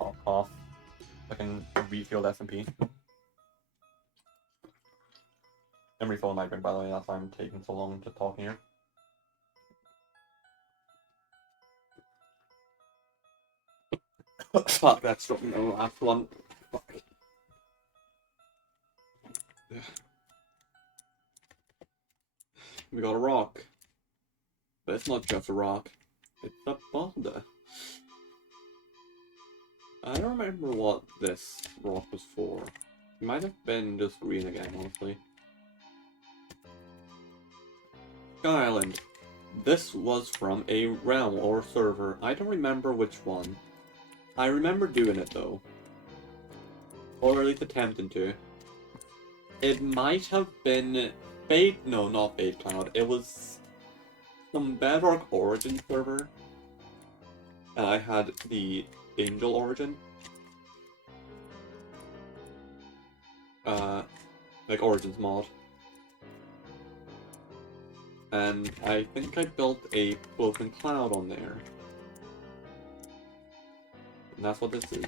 Cough, cough. I can refill the SMP. I'm refilling my drink, by the way. That's why I'm taking so long to talk here. Fuck, that's dropping the last one. Fuck. We got a rock. But it's not just a rock. It's a boulder. I don't remember what this rock was for. It might have been just green again, honestly. Sky Island. This was from a realm or server. I don't remember which one. I remember doing it though. Or at least attempting to. It might have been Fate. No, not Fate Cloud. It was some Bedrock Origin server. And I had the Angel Origin. Like Origins mod. And I think I built a floating cloud on there. And that's what this is.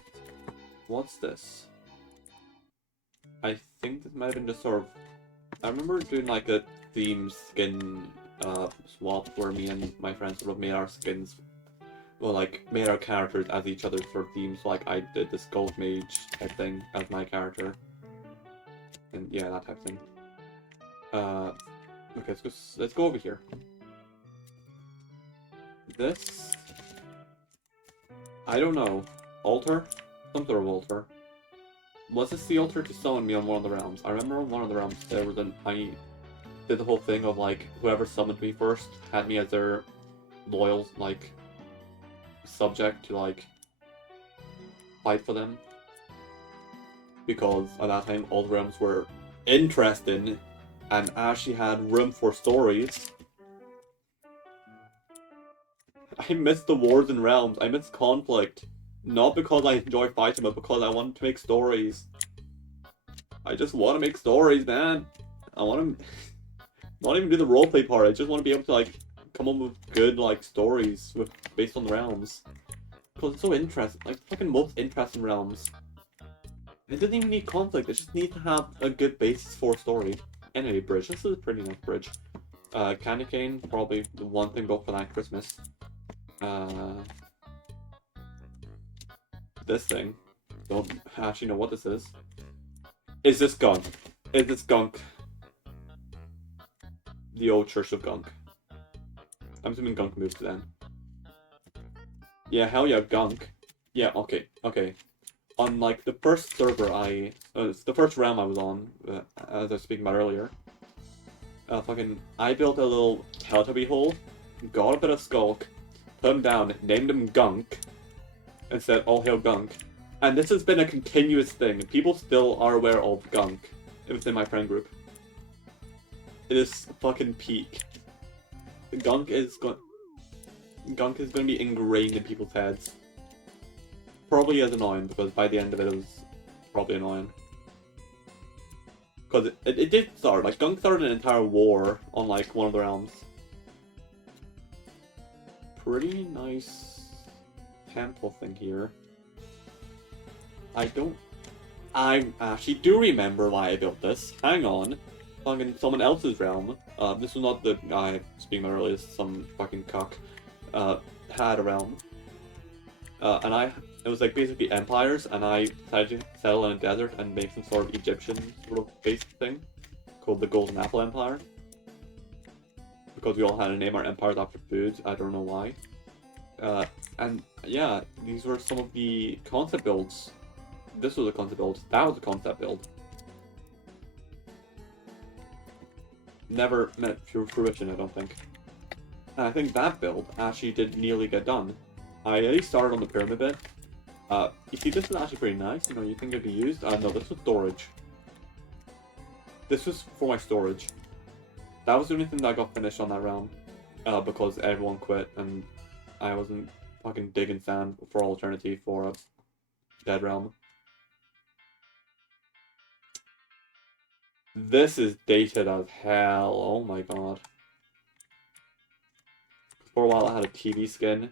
What's this? I think this might have been just sort of... I remember doing like a theme skin swap where me and my friends sort of made our skins, well, like made our characters as each other's sort of themes. So, like I did this Gold Mage type thing as my character, and yeah, that type of thing. Okay, let's go over here. This, I don't know, altar, some sort of altar. Was this the altar to summon me on one of the realms? I remember on one of the realms there was did the whole thing of like whoever summoned me first had me as their loyal like subject to like fight for them, because at that time all the realms were interesting and actually had room for stories. I miss the wars and realms. I miss conflict. Not because I enjoy fighting, but because I want to make stories. I just want to make stories, man. I want to not even do the roleplay part. I just want to be able to like come up with good like stories based on the realms. Because it's so interesting. Like fucking most interesting realms. It doesn't even need conflict. It just needs to have a good basis for a story. Anyway, bridge. This is a pretty nice bridge. Candy cane, probably the one thing built for that Christmas. This thing. Don't actually know what this is. Is this Gunk? Is this Gunk? The old Church of Gunk. I'm assuming Gunk moves to them. Yeah, hell yeah, Gunk. Yeah, okay, okay. On like the first server it's the first realm I was on, as I was speaking about earlier. I built a little Teletubby hole, got a bit of Skulk, put him down, named him Gunk, and said, "All hail Gunk." And this has been a continuous thing. People still are aware of Gunk within my friend group. It is fucking peak. Gunk is going to be ingrained in people's heads. Probably as annoying, because by the end of it was probably annoying. Because it did start, like Gunk started an entire war on like one of the realms. Pretty nice temple thing here. I actually do remember why I built this. Hang on. Fucking someone else's realm. This was not the guy speaking about earlier, some fucking cuck. Had a realm. It was like basically empires, and I decided to settle in a desert and make some sort of Egyptian sort of based thing called the Golden Apple Empire. Because we all had to name our empires after foods, I don't know why. And yeah, these were some of the concept builds. This was a concept build, that was a concept build. Never met fruition, I don't think. And I think that build actually did nearly get done. I at least started on the pyramid bit. You see, this is actually pretty nice. You know, you think it'd be used? No, this was storage. This was for my storage. That was the only thing that got finished on that realm. Because everyone quit and I wasn't fucking digging sand for all eternity for a dead realm. This is dated as hell. Oh my god. For a while I had a TV skin.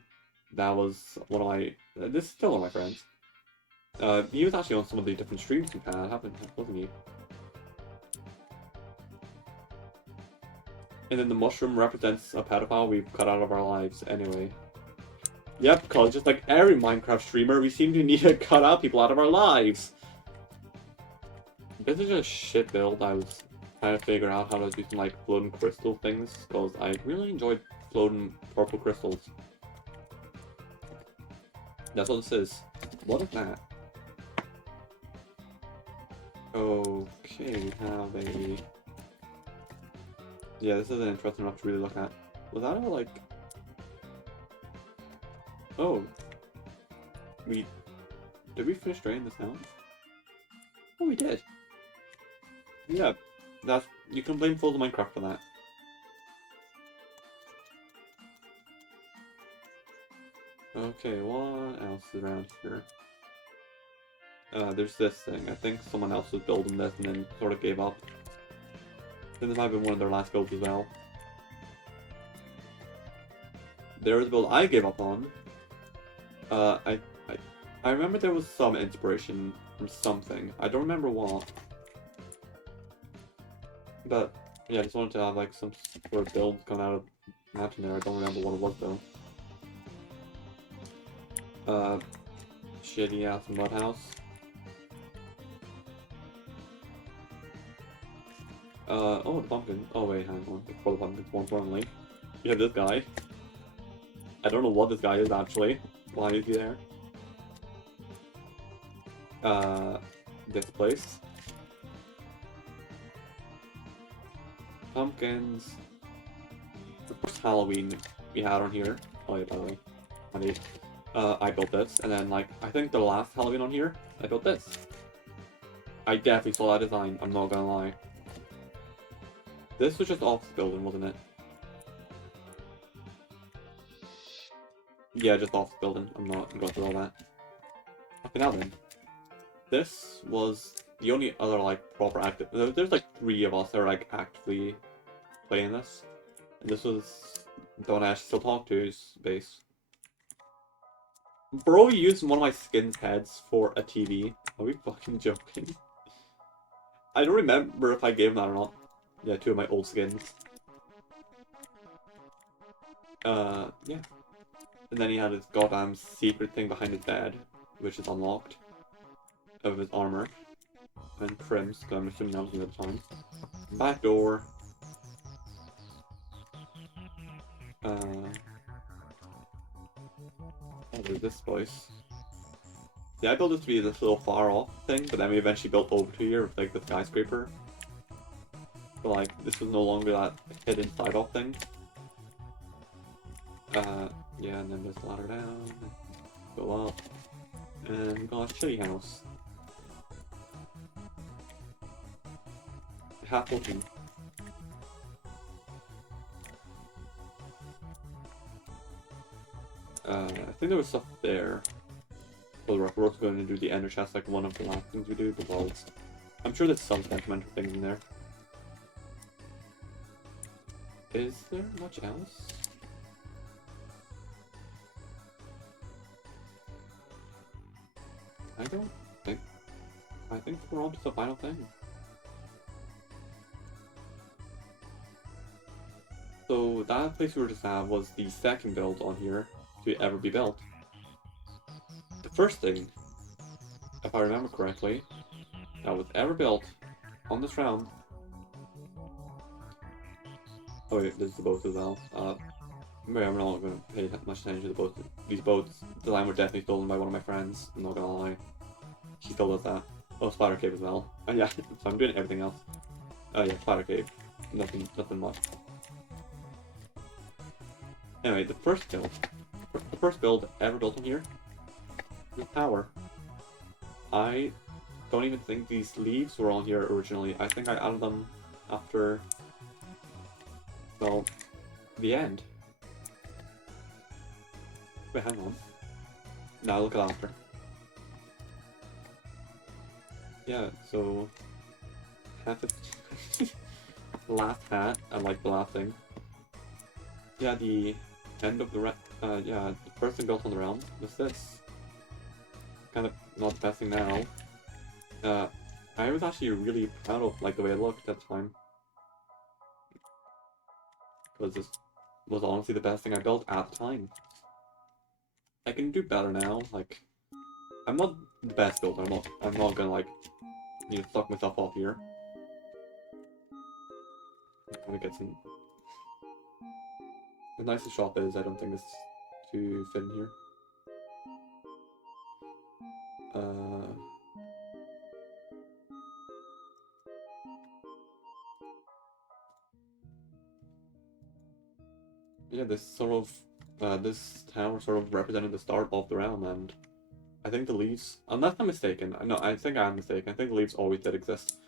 That was one of my... This is still one of my friends. He was actually on some of the different streams we've had, wasn't he? And then the mushroom represents a pedophile we've cut out of our lives anyway. Yep, because just like every Minecraft streamer, we seem to need to cut out people out of our lives. This is just a shit build. I was trying to figure out how to do some like floating crystal things, because I really enjoyed floating purple crystals. That's what this is. What is that? Okay, we have a... Yeah, this isn't interesting enough to really look at. Was that a, like... Oh. Did we finish draining this now? Oh, we did. Yeah, you can blame Full of Minecraft for that. Okay, what else is around here? There's this thing. I think someone else was building this and then sort of gave up. I think this might have been one of their last builds as well. There's a build I gave up on. I remember there was some inspiration from something. I don't remember what. But yeah, I just wanted to have like some sort of build coming out of mountain there. I don't remember what it was though. Shitty ass mud house. Oh, the pumpkin. Oh wait, hang on. Before the pumpkins, more importantly, you have this guy. I don't know what this guy is actually. Why is he there? This place. pumpkins. The first Halloween we had on here. Oh yeah, by the way, I built this, and then like I think the last Halloween on here, I built this. I definitely saw that design. I'm not gonna lie. This was just office building, wasn't it? Yeah, just office building. I'm not going through all that. Okay, now then. This was the only other like proper active. There's like 3 of us that are like actively playing this. And this was the one I actually still talk to's base. Bro used one of my skin's heads for a TV. Are we fucking joking? I don't remember if I gave him that or not. Yeah, 2 of my old skins. Yeah. And then he had his goddamn secret thing behind his bed, which is unlocked. Of his armor. And Crims, because I'm assuming that was the other time. Back door. Oh, there's this place. Yeah, I built this to be this little far off thing, but then we eventually built over to here with like the skyscraper. But like, this was no longer that hidden side off thing. Yeah, and then just ladder down, go up, and we got a shitty house. Half open. I think there was stuff there. Well, we're also going to do the ender chest like one of the last things we do, because I'm sure there's some sentimental things in there. Is there much else? I don't think. I think we're on to the final thing. So that place we were just at was the second build on here to ever be built. The first thing, if I remember correctly, that was ever built on this round. Oh wait, this is the boat as well. Maybe I'm not going to pay that much attention to the boats. These boats, the line were definitely stolen by one of my friends, I'm not gonna lie. She still does that. Oh, Spider Cave as well. Yeah, so I'm doing everything else. Oh yeah, Spider Cave. Nothing much. Anyway, the first build ever built on here, the tower. I don't even think these leaves were on here originally. I think I added them after, well, the end. Wait, hang on. Now look at after. Yeah, so half it. Last hat, I like the last thing. Yeah, the end of the yeah, the first thing built on the realm was this. Kind of not the best thing now. I was actually really proud of like the way it looked at the time. Because this was honestly the best thing I built at the time. I can do better now, like I'm not the best builder, I'm not gonna like suck myself off here. Let me get some. The nicest shop is I don't think it's too fit in here. Yeah, this tower sort of represented the start of the realm, and I think the leaves, unless I'm mistaken, no, I think I'm mistaken. I think the leaves always did exist.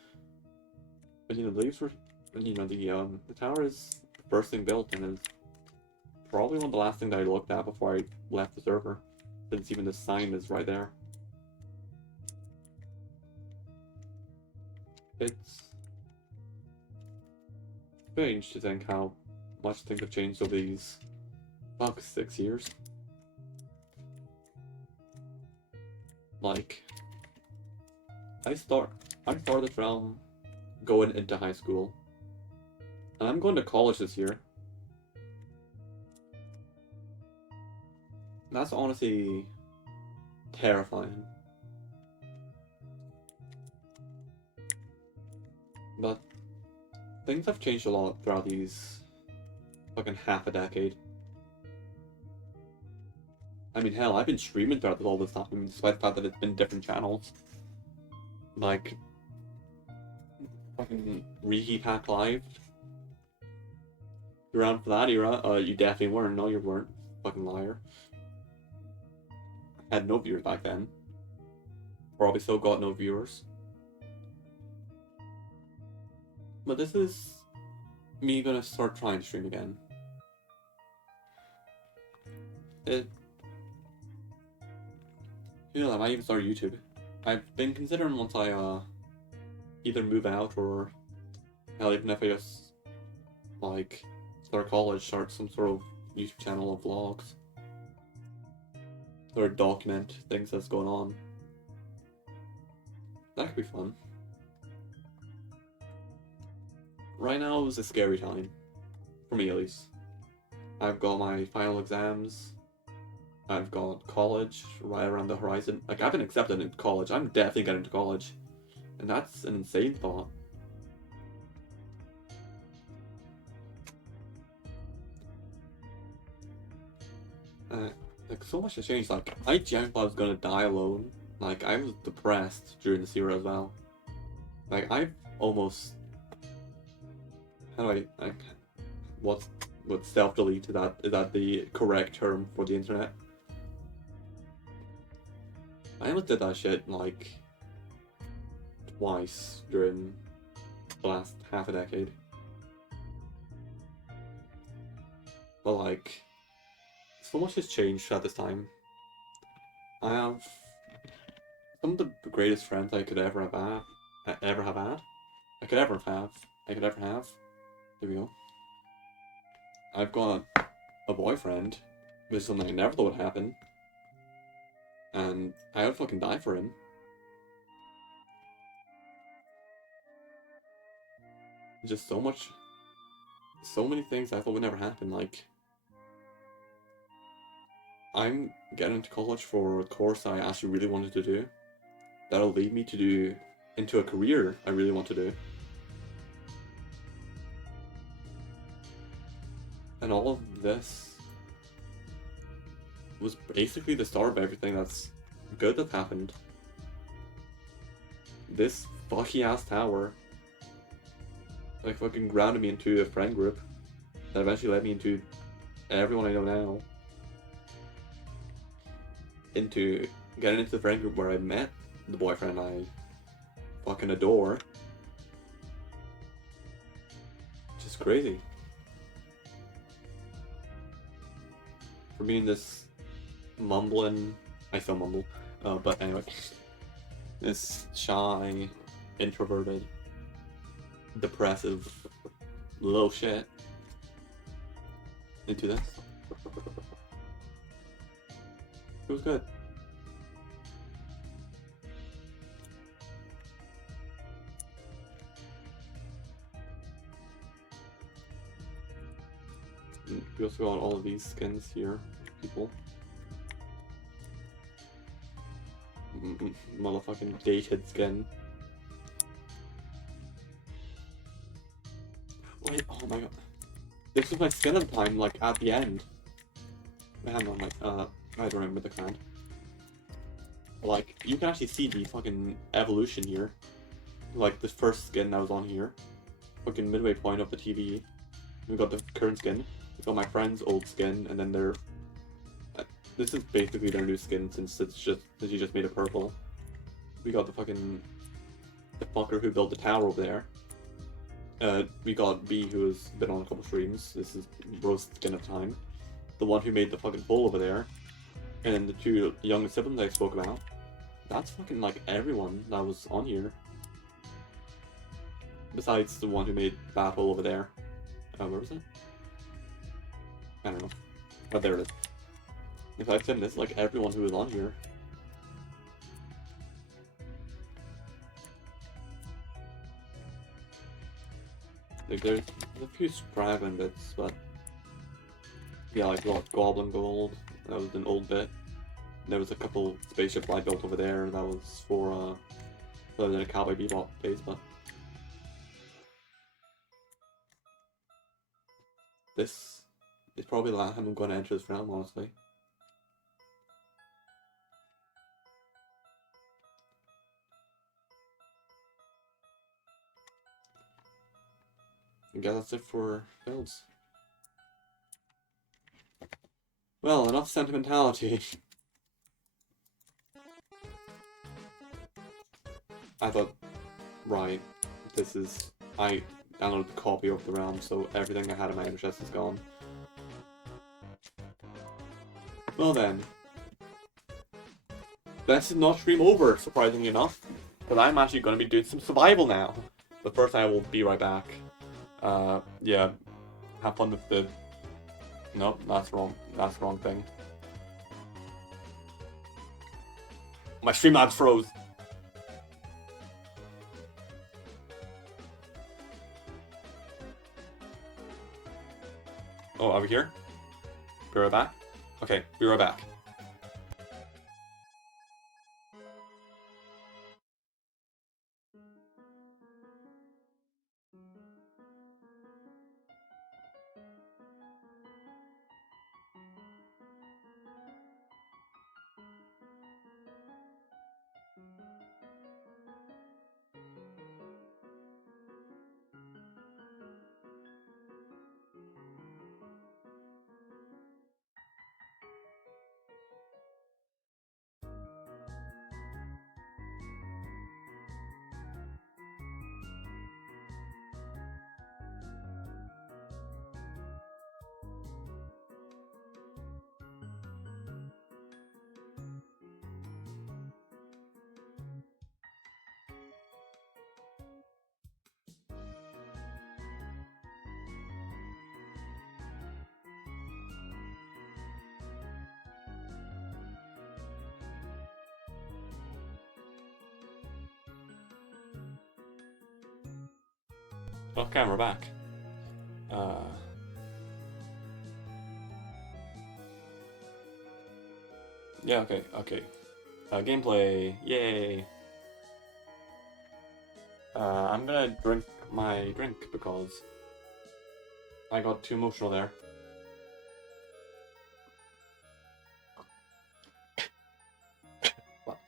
But the leaves were, the tower is the first thing built, and is probably one of the last things I looked at before I left the server, since even the sign is right there. It's strange to think how much things have changed over these, fuck, 6 years. Like, I started this realm going into high school, and I'm going to college this year. That's honestly terrifying. But things have changed a lot throughout these fucking half a decade. I mean, hell, I've been streaming throughout all this time, despite the fact that it's been different channels. Like, fucking Reheat Pack Live You around for that era? You definitely weren't. No, you weren't. Fucking liar. Had no viewers back then. Probably still got no viewers. But this is me gonna start trying to stream again. It. You know, I might even start YouTube. I've been considering once I either move out or hell, even if I just like start college, start some sort of YouTube channel of vlogs, or document things that's going on. That could be fun. Right now is a scary time, for me at least. I've got my final exams. I've got college right around the horizon. Like, I've been accepted into college. I'm definitely getting to college. And that's an insane thought. Like, so much has changed. Like, I genuinely thought I was gonna die alone. Like, I was depressed during this era as well. Like, I've almost... How do I... Like, what self-delete is that the correct term for the internet? I almost did that shit, like, twice during the last half a decade. But, like, so much has changed at this time. I have some of the greatest friends I could ever have had. I could ever have. There we go. I've got a boyfriend, which is something I never thought would happen. And I would fucking die for him. Just so many things I thought would never happen. Like, I'm getting into college for a course I actually really wanted to do. That'll lead me to do into a career I really want to do. And all of this was basically the start of everything that's good that happened. This fucky ass tower, like, fucking grounded me into a friend group that eventually led me into everyone I know now. Into getting into the friend group where I met the boyfriend I fucking adore. Just crazy. For being this mumbling, I still mumble, but anyway, this shy, introverted, depressive little shit into this. It was good. And we also got all of these skins here, people. Motherfucking dated skin. Wait, oh my god. This was my skin at the time, like, at the end. Hang on, like, I don't remember the command. Like, you can actually see the fucking evolution here. Like, this first skin that was on here. Fucking midway point of the TV. We got the current skin. We got my friend's old skin, and then their... this is basically their new skin since he just made it purple. We got the fucking... the fucker who built the tower over there. We got B, who has been on a couple streams. This is Rose's skin at the time. The one who made the fucking pole over there. And then the two young siblings I spoke about. That's fucking, like, everyone that was on here. Besides the one who made Battle over there. Where was it? I don't know. But there it is. If I've said this, like, everyone who was on here. Like, there's a few straggling bits, but... yeah, like, Goblin Gold. That was an old bit. There was a couple spaceships I built over there. That was for, other than a Cowboy Bebop place, but... this is probably the last time I'm going to enter this realm, honestly. I guess that's it for builds. Well, enough sentimentality. I thought, right, this is... I downloaded the copy of the realm, so everything I had in my chest is gone. Well then. This is not stream over, surprisingly enough. But I'm actually going to be doing some survival now. But first I will be right back. Yeah. Have fun with the... Nope, that's wrong. That's the wrong thing. My Streamlabs froze. Oh, are we here? Be right back? Okay, be right back. Okay, we're back. Yeah, okay. Gameplay, yay! I'm gonna drink my drink because I got too emotional there. What?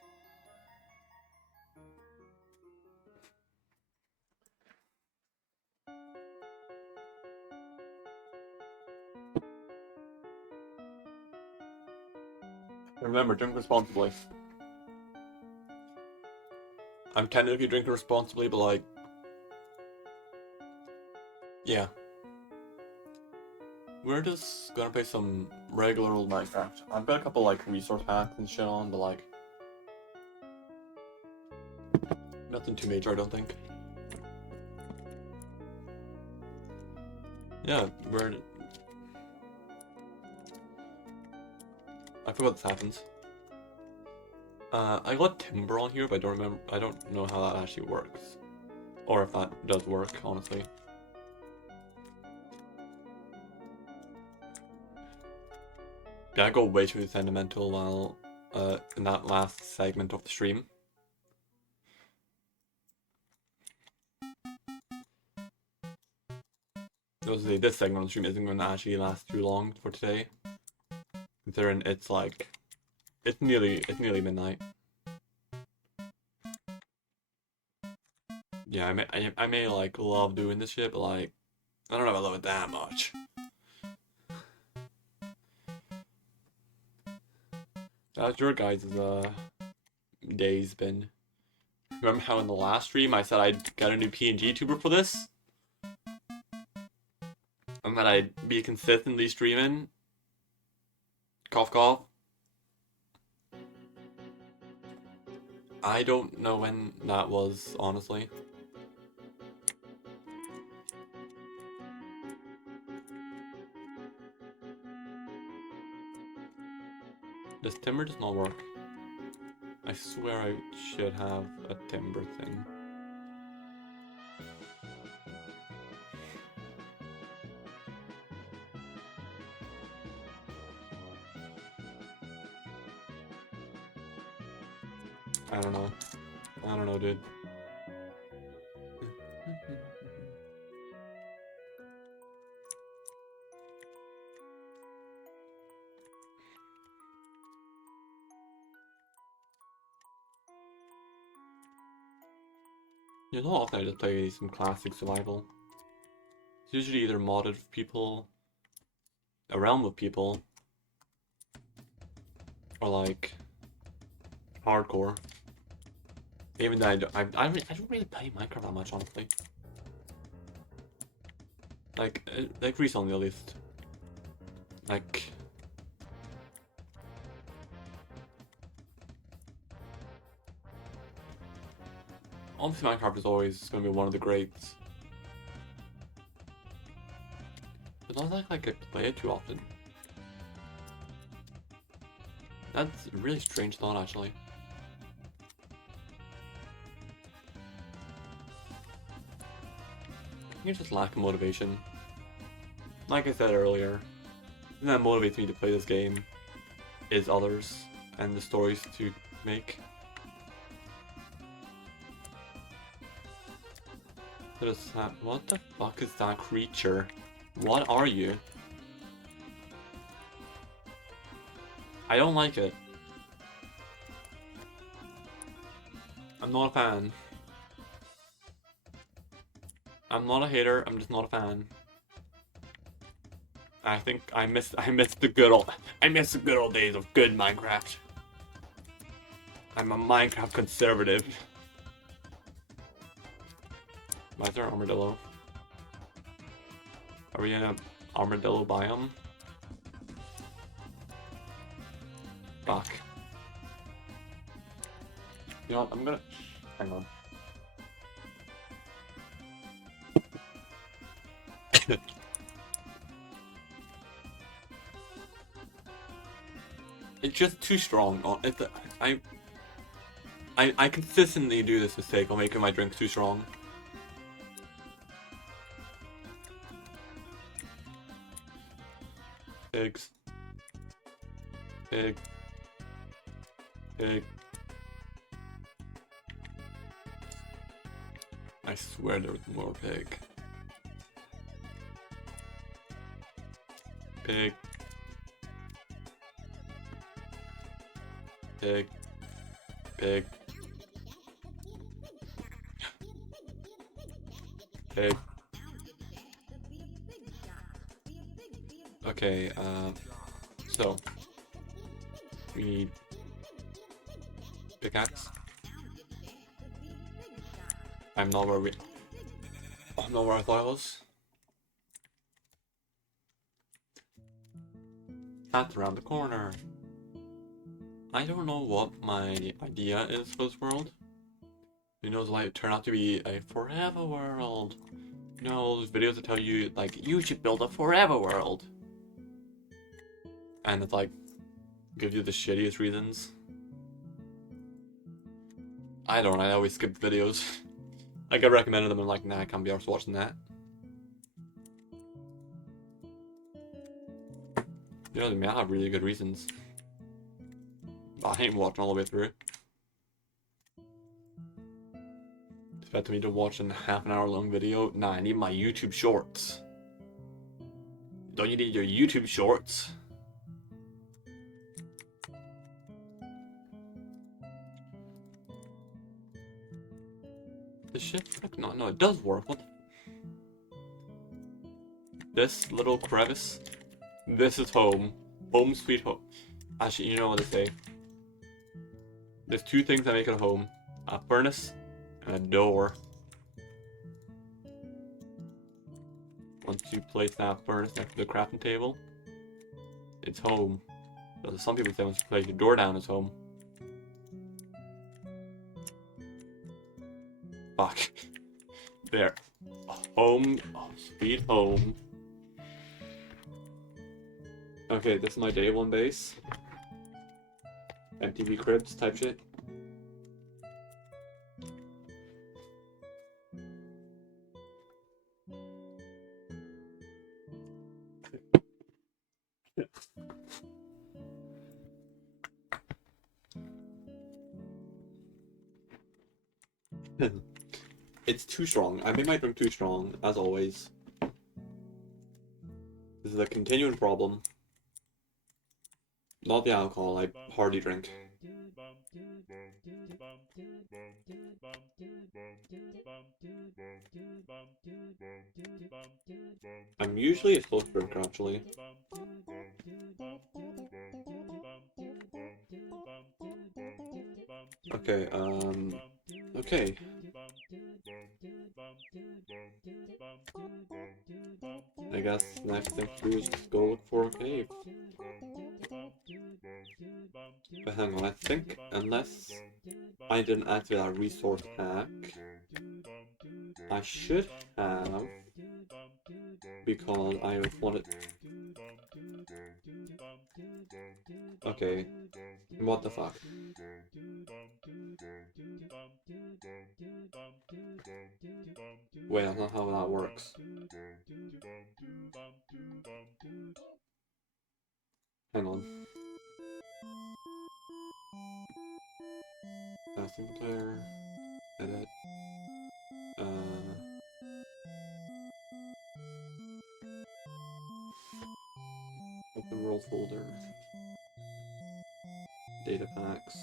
Remember, drink responsibly. I'm technically drinking responsibly, but like... Yeah. We're just gonna play some regular old Minecraft. I've got a couple like resource packs and shit on, but like... Nothing too major, I don't think. Yeah, we're... I forgot this happens. I got timber on here, but I don't know how that actually works. Or if that does work, honestly. Yeah, I got way too sentimental while in that last segment of the stream. Obviously, this segment of the stream isn't going to actually last too long for today, considering it's like it's nearly midnight. Yeah, I may like love doing this shit, but like I don't know if I love it that much. How's your guys' days been? Remember how in the last stream I said I'd get a new PNG tuber for this? And that I'd be consistently streaming? Cough cough. I don't know when that was, honestly. This timber does not work. I swear I should have a timber thing. I don't know. I don't know, dude. You know, often I just play some classic survival. It's usually either modded with people, a realm with people, or like hardcore. Even though I don't really play Minecraft that much, honestly. Like recently at least. Like, obviously Minecraft is always going to be one of the greats. But not like I could play it too often. That's a really strange thought, actually. I think it's just lack of motivation. Like I said earlier, the thing that motivates me to play this game is others and the stories to make. What the fuck is that creature? What are you? I don't like it. I'm not a fan. I'm not a hater, I'm just not a fan. I think I miss the good old days of good Minecraft. I'm a Minecraft conservative. Why is there an armadillo? Are we in an armadillo biome? Fuck. You know what, I'm gonna... Hang on. It's just too strong. I consistently do this mistake of making my drinks too strong. Pigs. Pig. Pig. I swear there was more pig. Pig. Pig. Pig. Pig. Okay, so we need pickaxe. I'm not where I thought I was. That's around the corner. I don't know what my idea is for this world. You know, it's like turn out to be a forever world. You know, those videos that tell you like you should build a forever world. And it's like gives you the shittiest reasons. I always skip videos. Like I recommended them and like, nah, I can't be arsed watching that. You know, they may have really good reasons. But I ain't watching all the way through. Expect me to watch a half an hour long video? Nah, I need my YouTube shorts. Don't you need your YouTube shorts? This shit? No, it does work. What? This little crevice. This is home. Home sweet home. Actually, you know what they say. There's two things that make it a home. A furnace and a door. Once you place that furnace next to the crafting table, it's home. So some people say once you place your door down, it's home. Fuck. There. Home. Oh, sweet home. Okay, this is my day one base. MTV Cribs type shit. It's too strong. I made my drink too strong, as always. This is a continuing problem. Not the alcohol, I hardly drink. I'm usually a slow drinker, actually. Okay, okay. I guess next thing to do is go look for a cave. But hang on, I think unless I didn't activate that resource pack, I should have, because I wanted... Okay, what the fuck? Wait, that's not how that works. Hang on. Single player, edit, open world folder, data packs.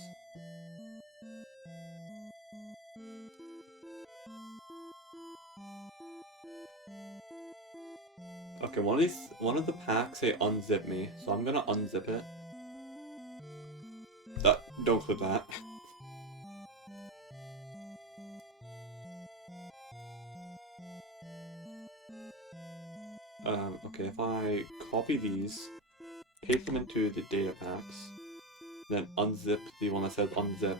Okay, one of the packs say unzip me, so I'm gonna unzip it. Don't click that. Okay, if I copy these, paste them into the data packs, then unzip the one that says unzip.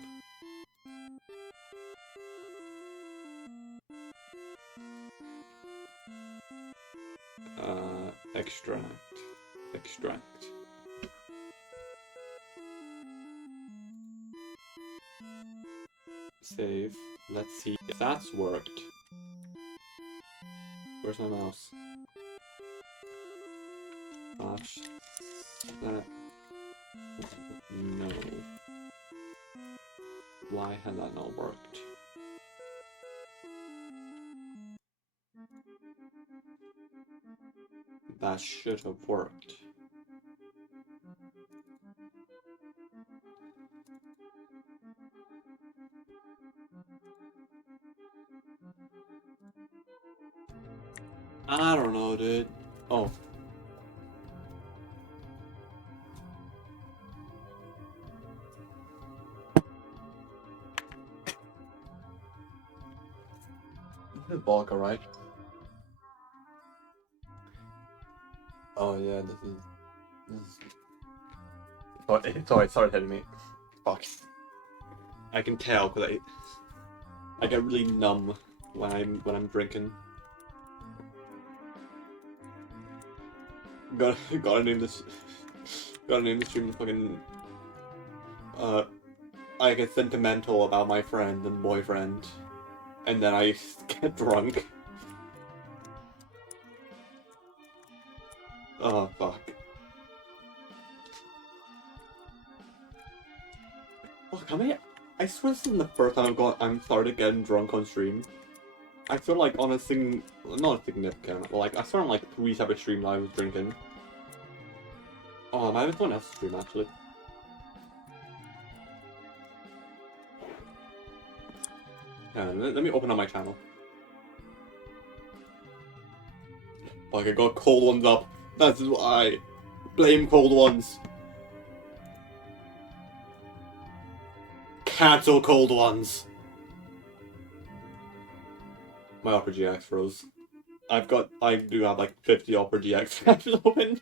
Extract. Save. Let's see if that's worked. Where's my mouse? Gosh. That... No. Why had that not worked? That should have worked. I don't know, dude. Oh. This is Balka, right? Oh yeah, this is... Sorry, hitting me. Fuck. I can tell because I get really numb when I'm drinking. Gotta name this stream fucking I get sentimental about my friend and boyfriend, and then I get drunk. Oh fuck. Fuck, how many? I swear this isn't the first time I'm started getting drunk on stream. I feel like on a not a significant, but like I saw on like 3 separate streams I was drinking. Oh, I might have done S stream actually. Yeah, let me open up my channel. Like I got cold ones up. That's why. Blame cold ones. Cancel cold ones. My Opera GX froze. I do have like 50 Opera GX tabs open.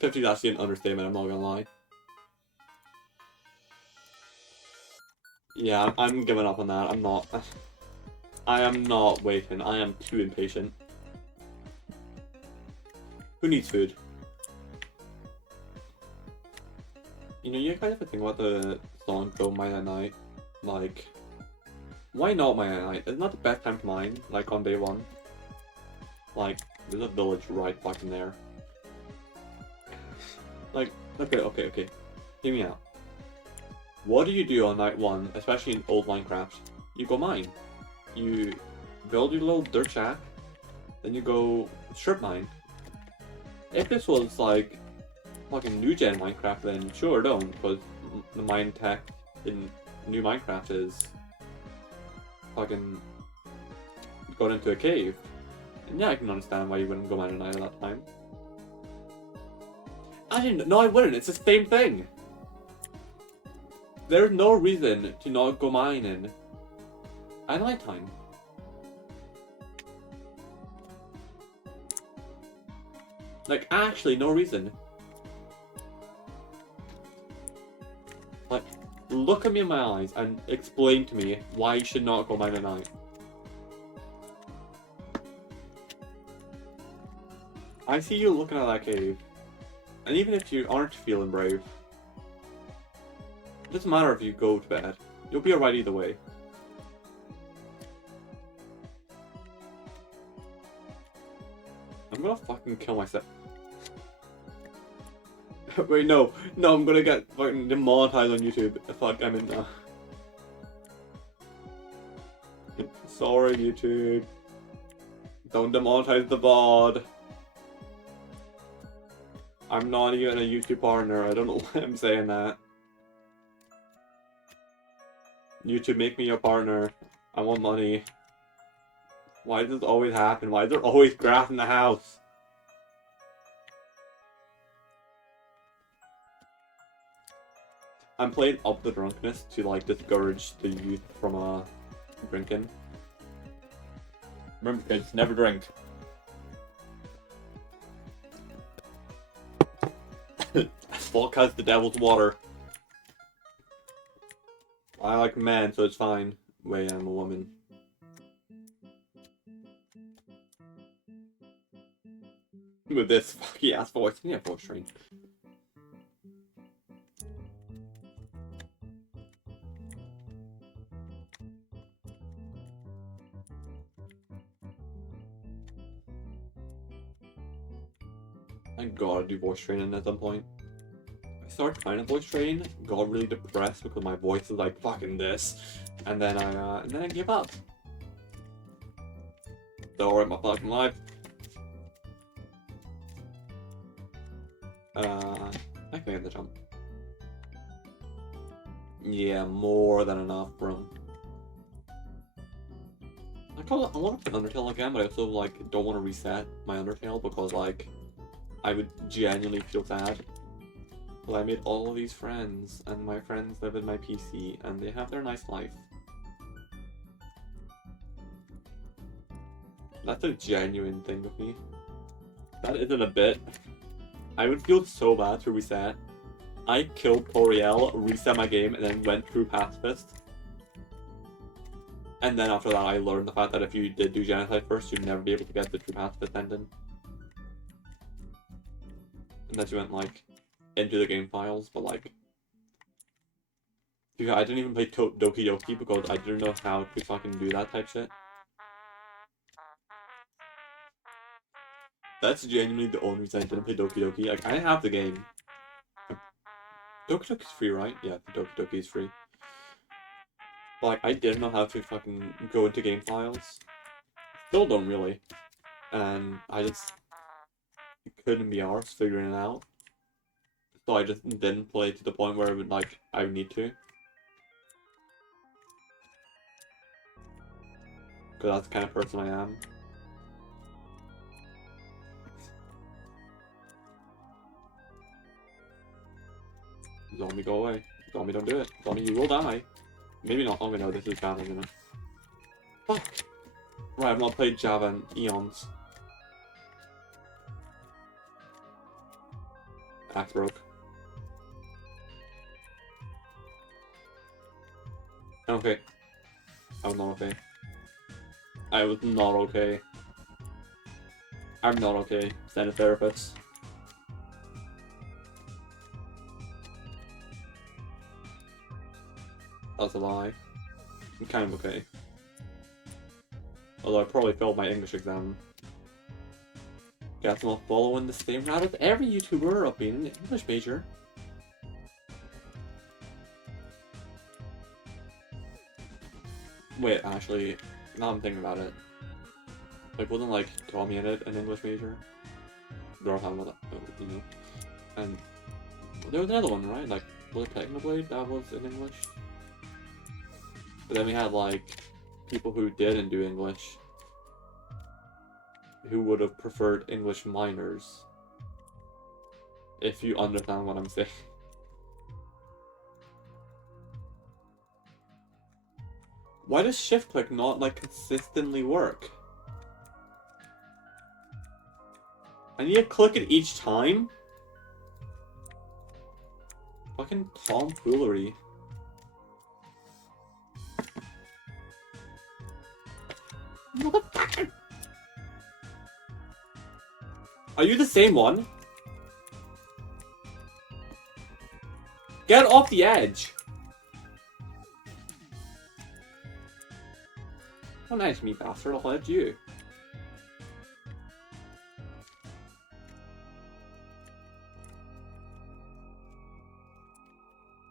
$50 is actually an understatement, I'm not gonna lie. Yeah, I'm giving up on that. I am not waiting. I am too impatient. Who needs food? You know, you kind of have to think about the song Go Mine at Night. Like, why not mine at night? It's not the best time to mine, like on day 1. Like, there's a village right fucking there. Like, okay. Hear me out. What do you do on night 1, especially in old Minecraft? You go mine. You build your little dirt shack, then you go strip mine. If this was like fucking new gen Minecraft, then sure don't, because the mine tech in new Minecraft is fucking got into a cave. And yeah, I can understand why you wouldn't go mine at night at that time. I didn't. No, I wouldn't. It's the same thing. There's no reason to not go mining at nighttime. Like, actually, no reason. Like, look at me in my eyes and explain to me why you should not go mine at night. I see you looking at that cave. And even if you aren't feeling brave, it doesn't matter if you go to bed. You'll be alright either way. I'm gonna fucking kill myself. Wait, no, I'm gonna get fucking demonetized on YouTube. Fuck, I'm in there. Sorry, YouTube. Don't demonetize the VOD. I'm not even a YouTube partner. I don't know why I'm saying that. YouTube, make me your partner. I want money. Why does this always happen? Why is there always grass in the house? I'm playing up the drunkenness to like discourage the youth from drinking. Remember kids, never drink. Vodka's the devil's water. I like men, so it's fine. Wait, I'm a woman. With this fucky ass voice. Yeah, voice train. I gotta do voice training at some point. I started trying to voice train, got really depressed because my voice is like fucking this, and then I gave up. Story of my fucking life. I can get the jump. Yeah, more than enough room. I want to play Undertale again, but I also like don't want to reset my Undertale because like I would genuinely feel sad. Well, I made all of these friends, and my friends live in my PC, and they have their nice life. That's a genuine thing with me. That isn't a bit. I would feel so bad to reset. I killed Toriel, reset my game, and then went through Pacifist. And then after that I learned the fact that if you did do Genocide first, you'd never be able to get the true Pacifist ending. Unless you went, like, into the game files, but, like... I didn't even play Doki Doki because I didn't know how to fucking do that type shit. That's genuinely the only reason I didn't play Doki Doki. Like, I have the game. Doki Doki's free, right? Yeah, Doki Doki is free. But, like, I didn't know how to fucking go into game files. Still don't really. And I just couldn't be arsed figuring it out. So I just didn't play to the point where I would, like, I would need to. Because that's the kind of person I am. Zombie, go away. Zombie, don't do it. Zombie, you will die. Maybe not. Oh, no, this is bad, isn't it? Fuck! Right, I've not played Java in eons. Axe broke. Okay. I was not okay. I was not okay. I'm not okay. Send a therapist. That's a lie. I'm kind of okay. Although I probably failed my English exam. Guess I'm not following the same route as every YouTuber of being an English major. Wait, actually, now I'm thinking about it. Like, wasn't, like, Tommy in it an English major? They're all talking about that, you know. And there was another one, right? Like, was it Technoblade that was in English? But then we had, like, people who didn't do English, who would have preferred English minors. If you understand what I'm saying. Why does shift click not like consistently work? I need to click it each time? Fucking tomfoolery. Motherfucker! Are you the same one? Get off the edge! Don't edge me, bastard. I'll edge you.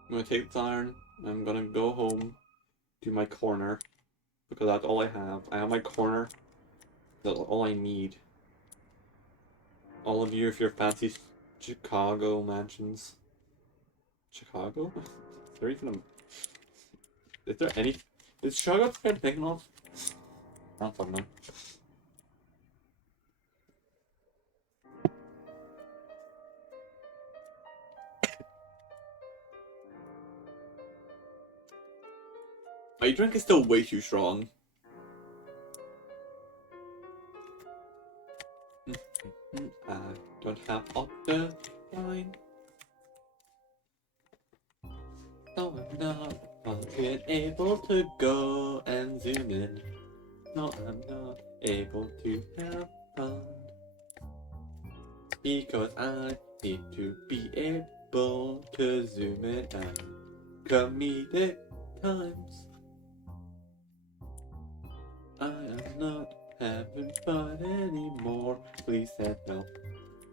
I'm gonna take this iron. I'm gonna go home, do my corner, because that's all I have. I have my corner. That's all I need. All of you, if you're fancy Chicago mansions. Chicago? Is there even a... Is there any... Is Chicago fair taken off? I don't know. My drink is still way too strong. I don't have all the wine. No, I'm not able to go and zoom in. No, I'm not able to have fun. Because I need to be able to zoom in at comedic times. I am not having fun anymore. Please send help.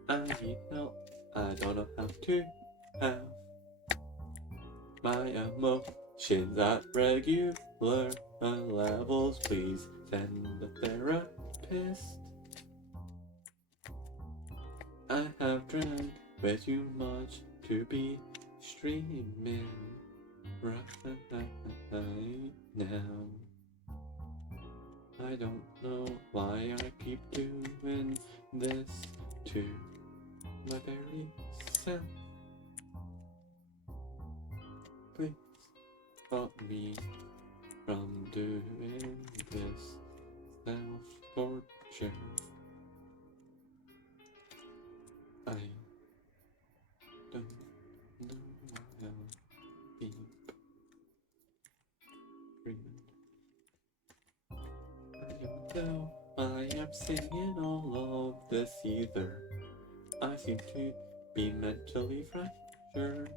I need help. I don't know how to have my emotions at regular levels. Please send a therapist. I have drank way too much to be streaming right now. I don't know why I keep doing this to my very self. Please stop me from doing this self-torture. I don't know how deep dreaming. Even though I am singing all of this either, I seem to be mentally fractured.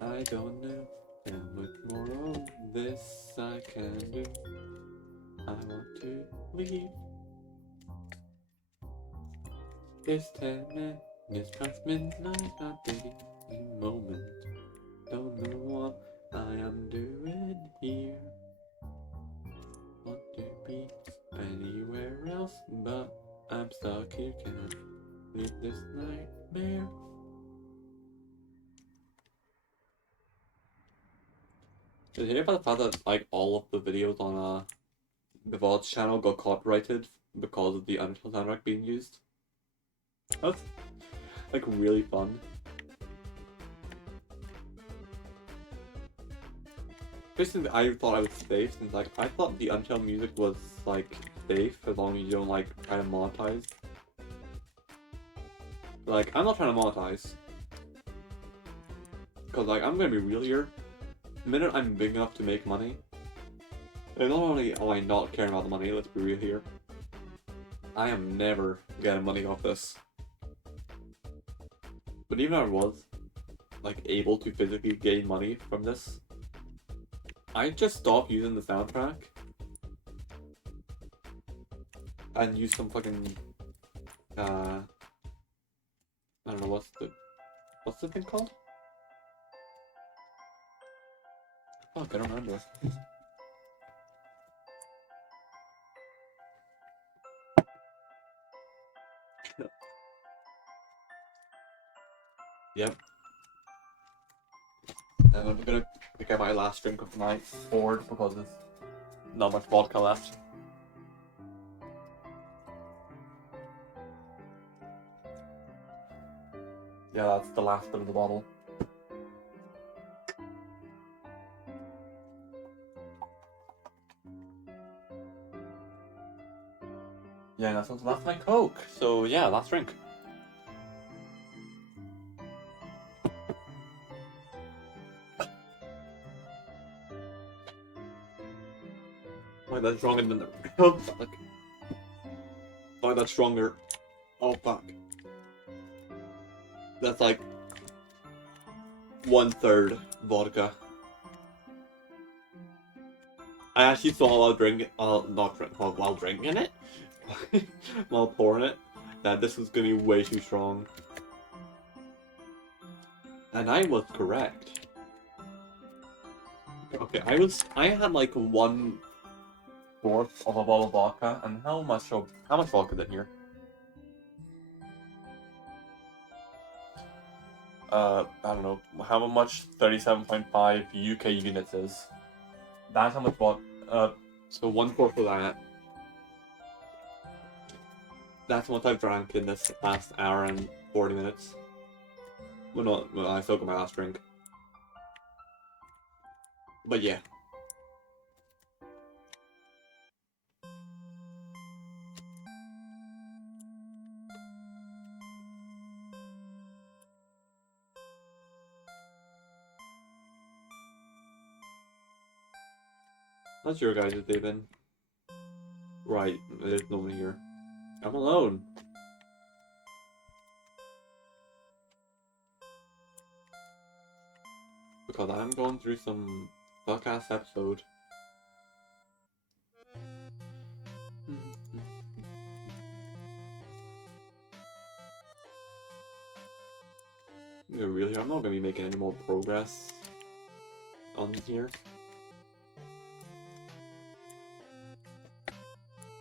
I don't know how much more of this I can do. I want to leave. It's 10 minutes past midnight at the moment. Don't know what I am doing here. Want to be anywhere else, but I'm stuck here. Can't leave this nightmare. Did you hear about the fact that like all of the videos on the VOD's channel got copyrighted because of the Undertale soundtrack being used? That's like really fun. Basically, I thought I was safe since like I thought the Undertale music was like safe as long as you don't like try to monetize. Like I'm not trying to monetize, cause like I'm gonna be real here. The minute I'm big enough to make money, and not only am I not caring about the money, let's be real here. I am never getting money off this. But even if I was like able to physically gain money from this, I'd just stop using the soundtrack and use some fucking I don't know what's the thing called? Fuck, I don't remember. Yep. And I'm gonna get my last drink of the night poured because there's not much vodka left. Yeah, that's the last bit of the bottle. Yeah, that's my Coke. So yeah, last drink. Why that's stronger than the oh fuck. Why that's stronger. Oh fuck. That's like 1/3 vodka. I actually saw while drinking, not drink, while drinking it, while pouring it, that this was gonna be way too strong. And I was correct. Okay, I had like 1/4 of a bottle of vodka, and how much vodka is in here? I don't know, how much 37.5 UK units is. That's how much vodka, so 1/4 of that. That's what I've drank in this last hour and 40 minutes. Well, I still got my last drink. But yeah. That's your guys' day then. Right, there's no one here. I'm alone. Because I'm going through some fuck-ass episode. No, really, I'm not gonna be making any more progress on here.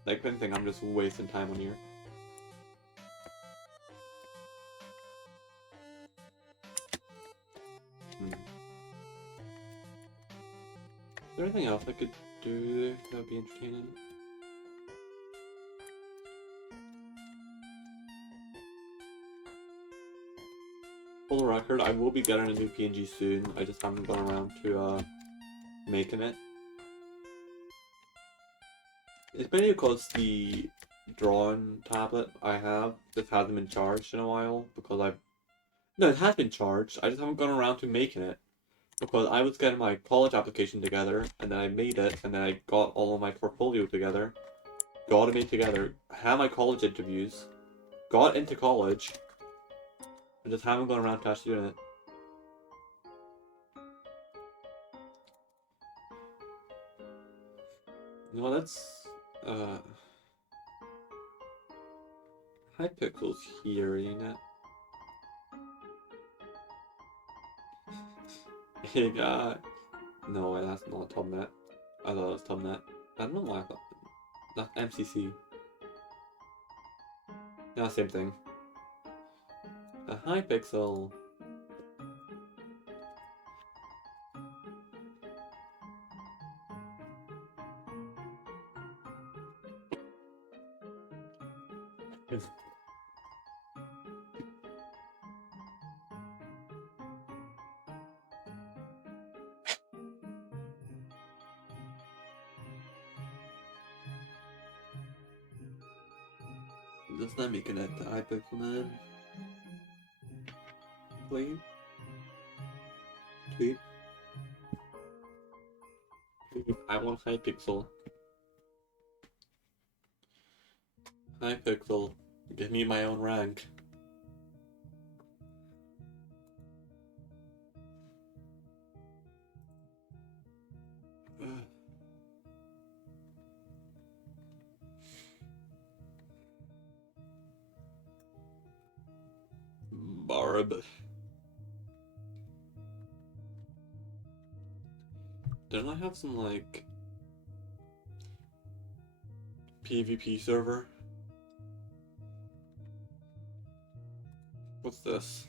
Like, I think I'm just wasting time on here. Is there anything else I could do that would be entertaining? For the record, I will be getting a new PNG soon. I just haven't gone around to making it. It's mainly because the drawing tablet I have just hasn't been charged in a while because no, it has been charged. I just haven't gone around to making it because I was getting my college application together and then I made it and then I got all of my portfolio together, got it made together, had my college interviews, got into college, and just haven't gone around to actually doing it. No, that's Hypixel's here, ain't it? Hey guy. No, that's not Tubnet. I thought it was Tubnet. I don't know why I thought that's MCC. Yeah, same thing. A Hypixel. Just let me connect to Hypixel, man. Please. Please. I want Hypixel. Hypixel. Give me my own rank. Barb. Didn't I have some, like, PvP server? What's this?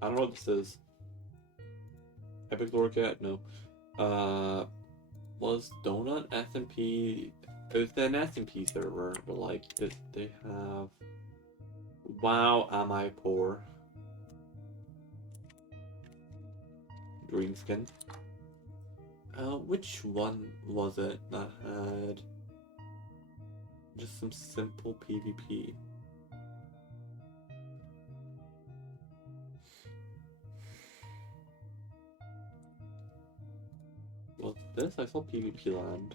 I don't know what this is. Epic Lore Cat? No. Was Donut SMP? It was an SMP server, but like, did they have? Wow, am I poor? Green skin. Which one was it that had just some simple PvP? Was this? I saw PvP Land.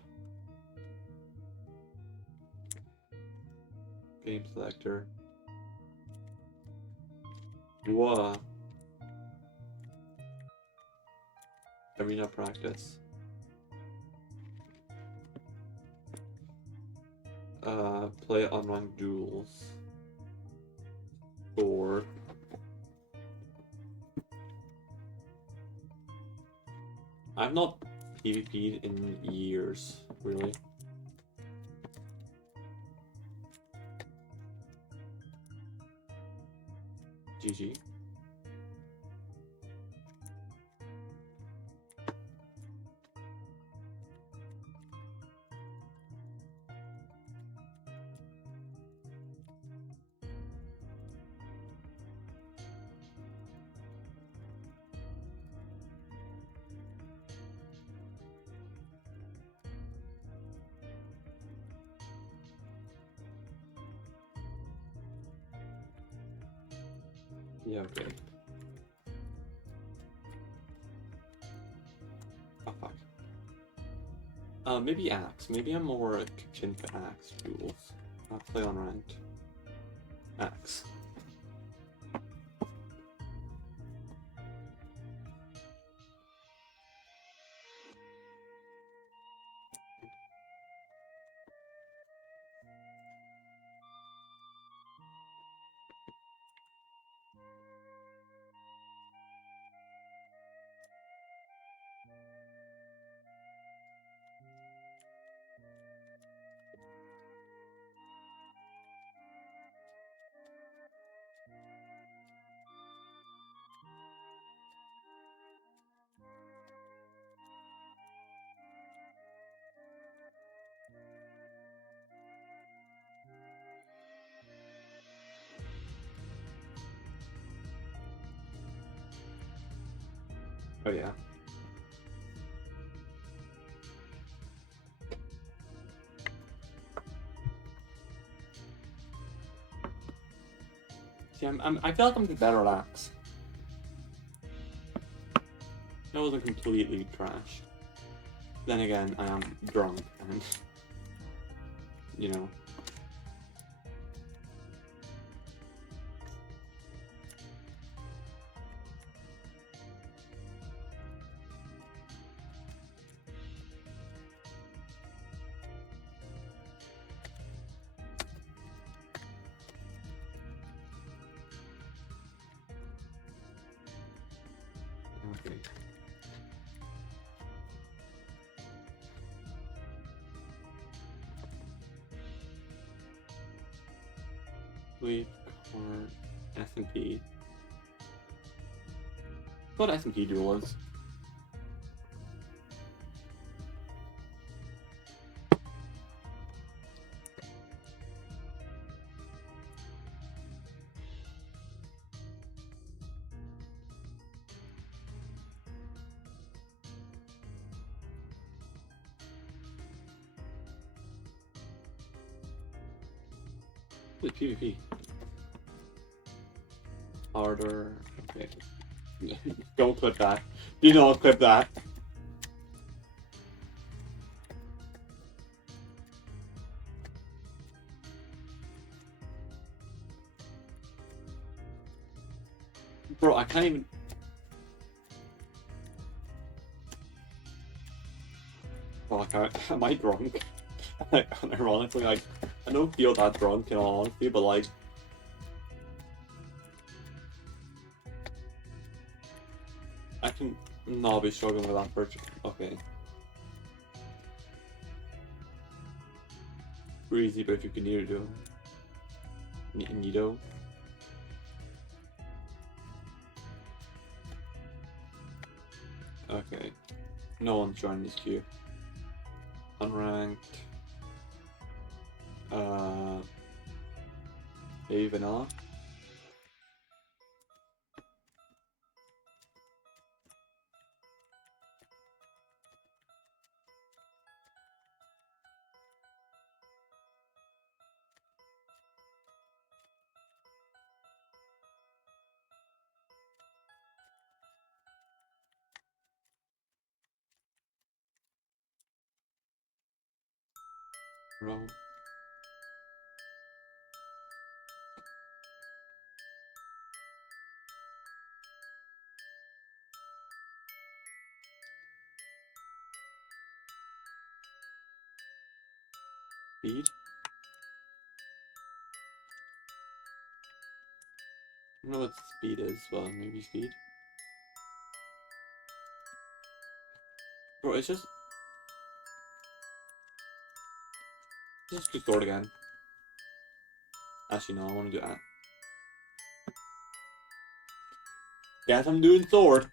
Game selector. Whoa. Arena practice. Play unranked duels. Or I've not PvP'd in years, really. GG. Yeah, okay. Oh, fuck. Maybe Axe. Maybe I'm more akin to Axe duels. I'll play on ranked. Axe. Oh yeah. See, I feel like I'm better at Axe. That wasn't completely trash. Then again, I am drunk and, you know. Okay. Leave card SMP. What SMP duel was? Wait, PvP. Harder. Okay. Don't clip that. Do not clip that. Bro, I can't even. Well, am I drunk? Ironically, like, I don't feel that drunk in all honesty, but like. I can not be struggling with that purchase. Okay. Breezy, but if you can Nido. Nido. Okay. No one's joining this queue. Unranked. Hey, vanilla. Roll. Speed. I don't know what speed is, but maybe speed. Bro, it's just do sword again. Actually, no, I want to do that. Guess I'm doing sword.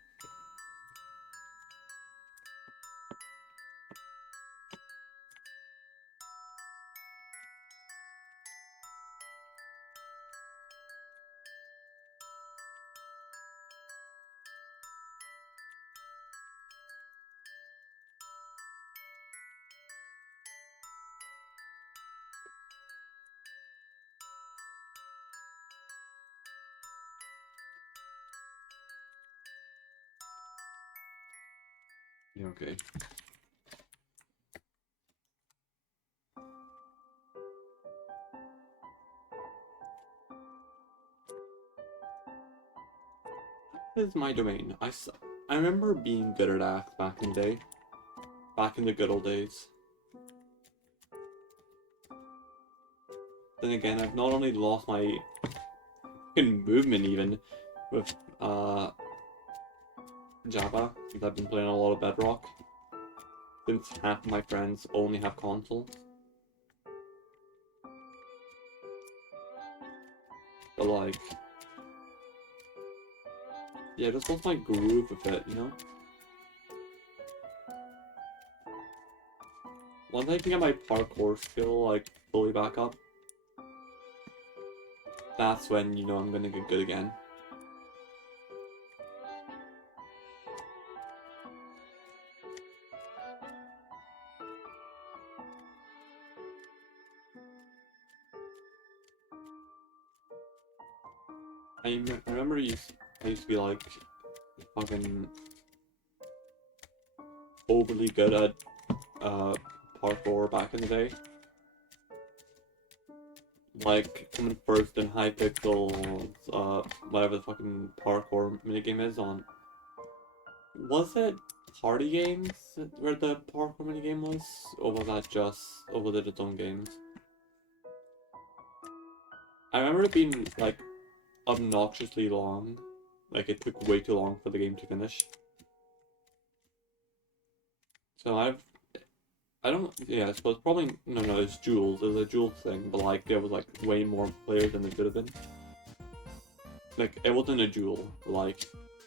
Yeah, okay. This is my domain. I remember being good at Axe back in the day. Back in the good old days. Then again, I've not only lost my movement even with Java, since I've been playing a lot of Bedrock. Since half of my friends only have consoles. But like, yeah, just lost my groove with it, you know? Once I can get my parkour skill like fully back up, that's when, you know, I'm gonna get good again. I remember I used to be like fucking overly good at parkour back in the day. Like coming first in Hypixel's whatever the fucking parkour minigame is on. Was it party games where the parkour minigame was? Or was that just was it its own games? I remember it being like obnoxiously long. Like it took way too long for the game to finish. So I don't, yeah, I suppose probably, no, it's Jules, it was a Jules thing, but like, there was like way more players than there could have been. Like, it wasn't a Jewel, like,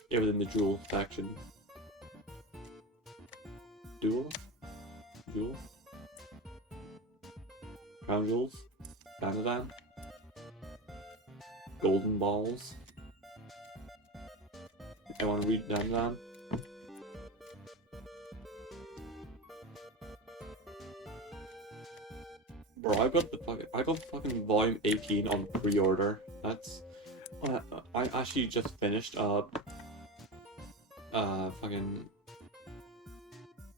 it was in the Jewel faction. Duel? Jewel? Crown Jewels? Danadan? Golden Balls? I want to read Danadan? Bro, I got fucking volume 18 on pre-order. That's, I actually just finished, fucking,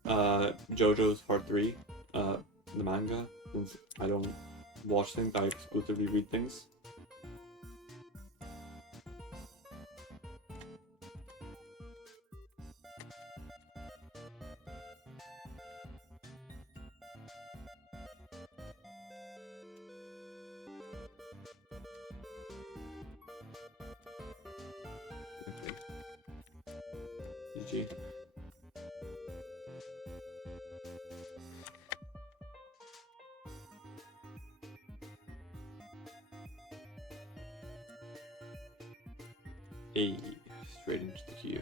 JoJo's Part 3, the manga, since I don't watch things, I exclusively read things. GG. Hey, straight into the queue.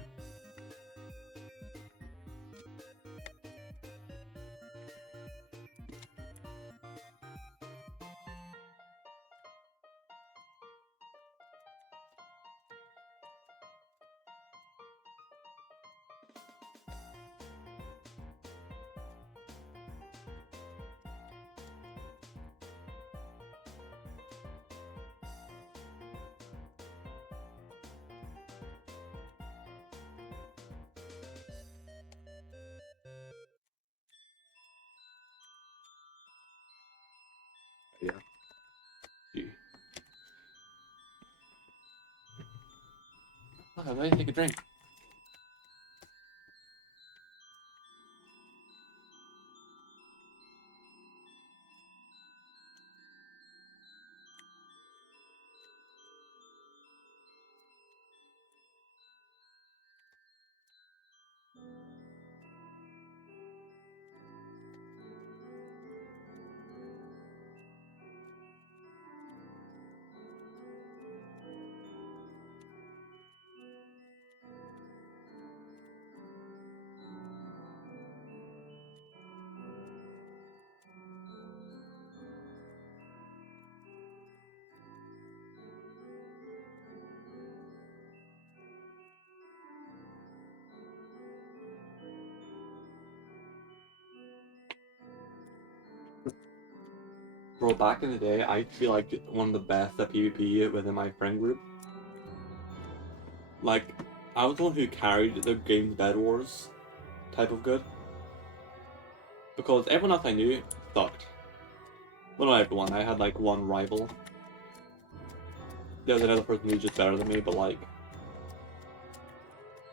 Oh, let me take a drink. Bro, back in the day, I feel like one of the best at PvP within my friend group. Like, I was the one who carried the game's Bed Wars type of good. Because everyone else I knew sucked. Well, not everyone, I had like one rival. There was another person who was just better than me, but like,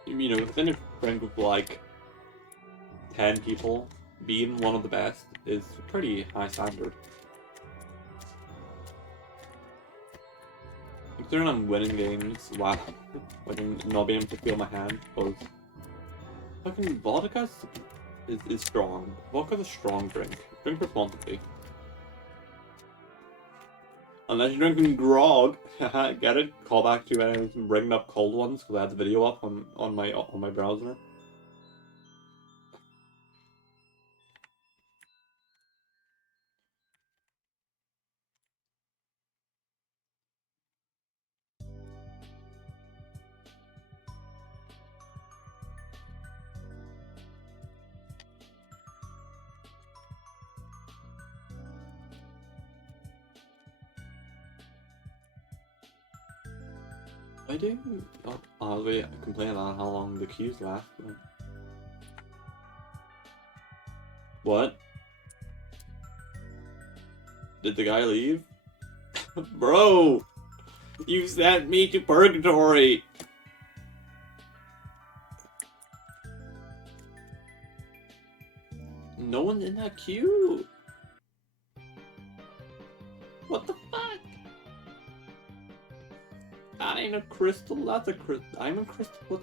you know, within a friend group of like 10 people, being one of the best is pretty high standard. Considering I'm winning games, wow, winning, not being able to feel my hand, because fucking vodka is strong. Vodka's a strong drink. Drink responsibly. Unless you're drinking grog, get it? Call back to when I was bringing up cold ones because I had the video up on my browser. I do. Oh, wait, I complain about how long the queues last. What? Did the guy leave? Bro! You sent me to purgatory! No one's in that queue! What the fuck? That ain't a crystal, that's a diamond crystal? What?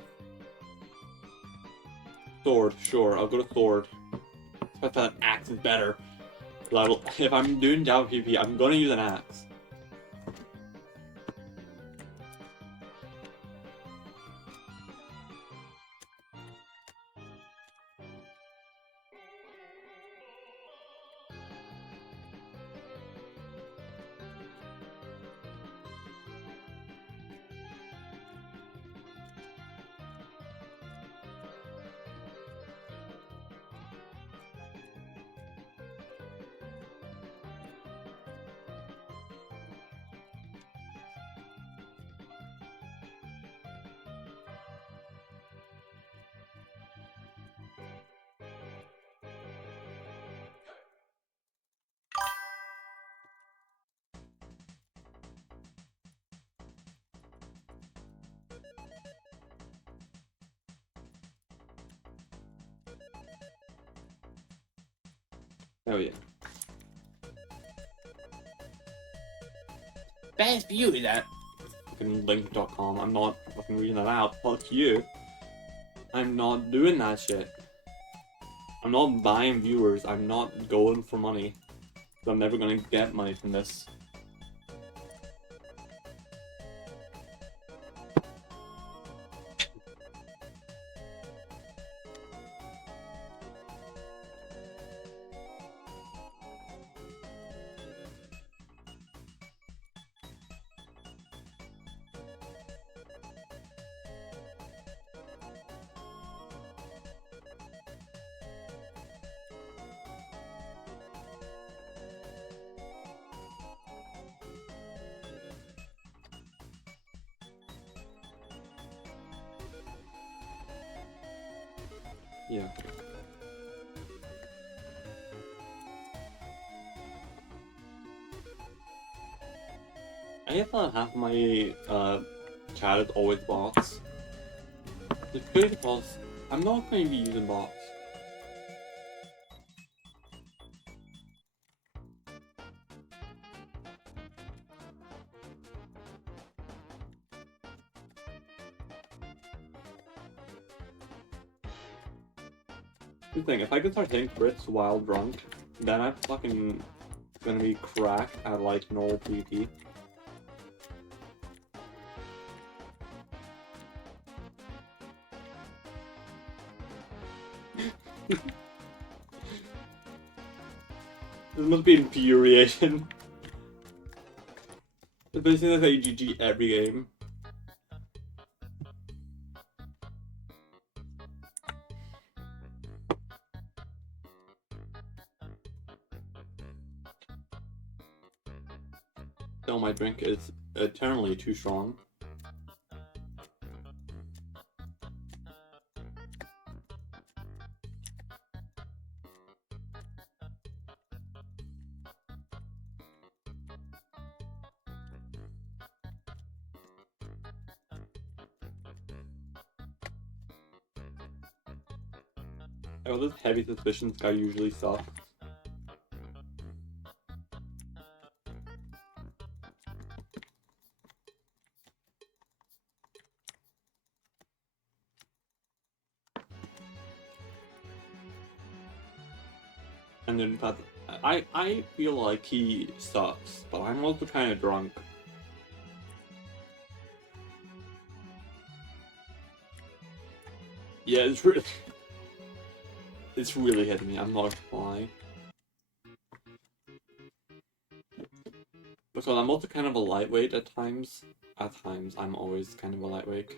Sword, sure, I'll go to sword. I thought an axe is better. If I'm doing Java PvP, I'm gonna use an axe. Oh yeah. Best view is that fucking link.com. I'm not fucking reading that out. Fuck you. I'm not doing that shit. I'm not buying viewers. I'm not going for money. I'm never gonna get money from this. Yeah. I thought half my chat is always bots. It's good because I'm not going to be using bots. The thing, if I can start hitting crits while drunk, then I'm fucking gonna be cracked at like normal PvP. This must be infuriating. It's basically like AGG every game. So my drink is eternally too strong. I got this heavy suspicion this guy usually sucks. And then that I feel like he sucks, but I'm also kind of drunk. Yeah, it's really hitting me. I'm not gonna lie. Because I'm also kind of a lightweight at times. At times, I'm always kind of a lightweight.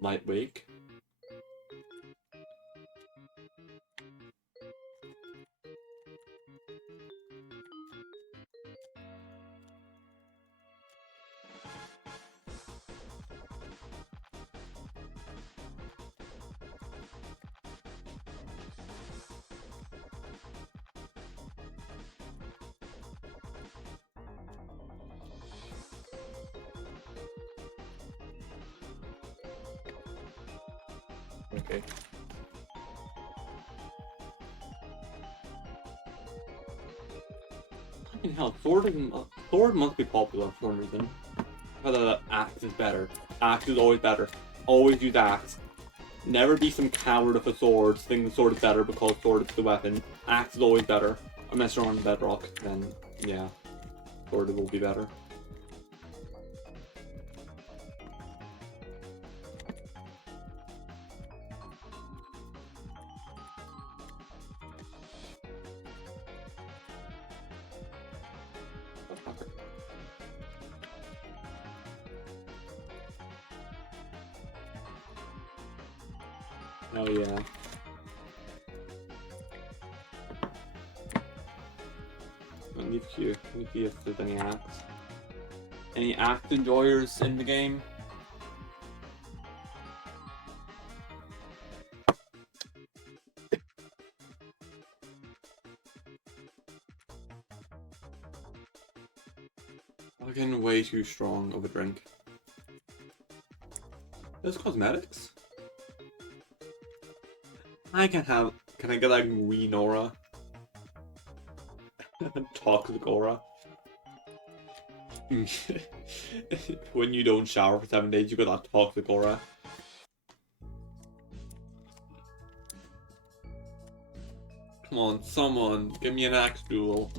Lightweight. Okay. Fucking hell, Sword must be popular for some reason. Because Axe is better. Axe is always better. Always use Axe. Never be some coward of a sword, think the sword is better because sword is the weapon. Axe is always better. Unless you're on Bedrock, then yeah, sword will be better. Oh yeah. Let me see if there's any Axe. Any Axe enjoyers in the game? I'm getting way too strong of a drink. There's cosmetics? Can I get like green aura? Toxic aura? When you don't shower for 7 days, you get that toxic aura. Come on, someone, give me an Axe duel.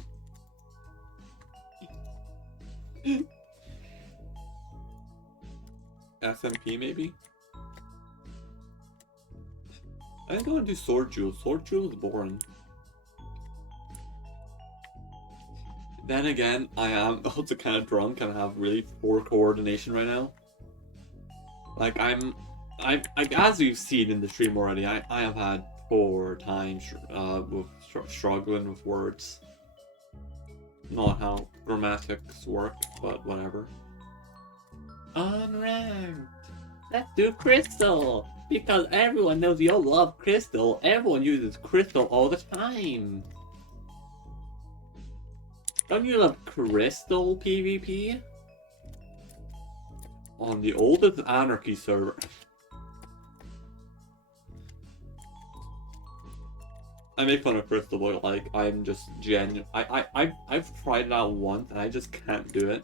SMP maybe? I think I want to do Sword Jewel. Sword Jewel is boring. Then again, I am also kind of drunk and I have really poor coordination right now. Like as you've seen in the stream already, I have had poor times with struggling with words. Not how grammatics work, but whatever. Unranked. Let's do Crystal! Because everyone knows you love Crystal. Everyone uses Crystal all the time. Don't you love Crystal PvP? On the oldest Anarchy server. I make fun of Crystal, but like I'm just genuine. I've tried it out once and I just can't do it.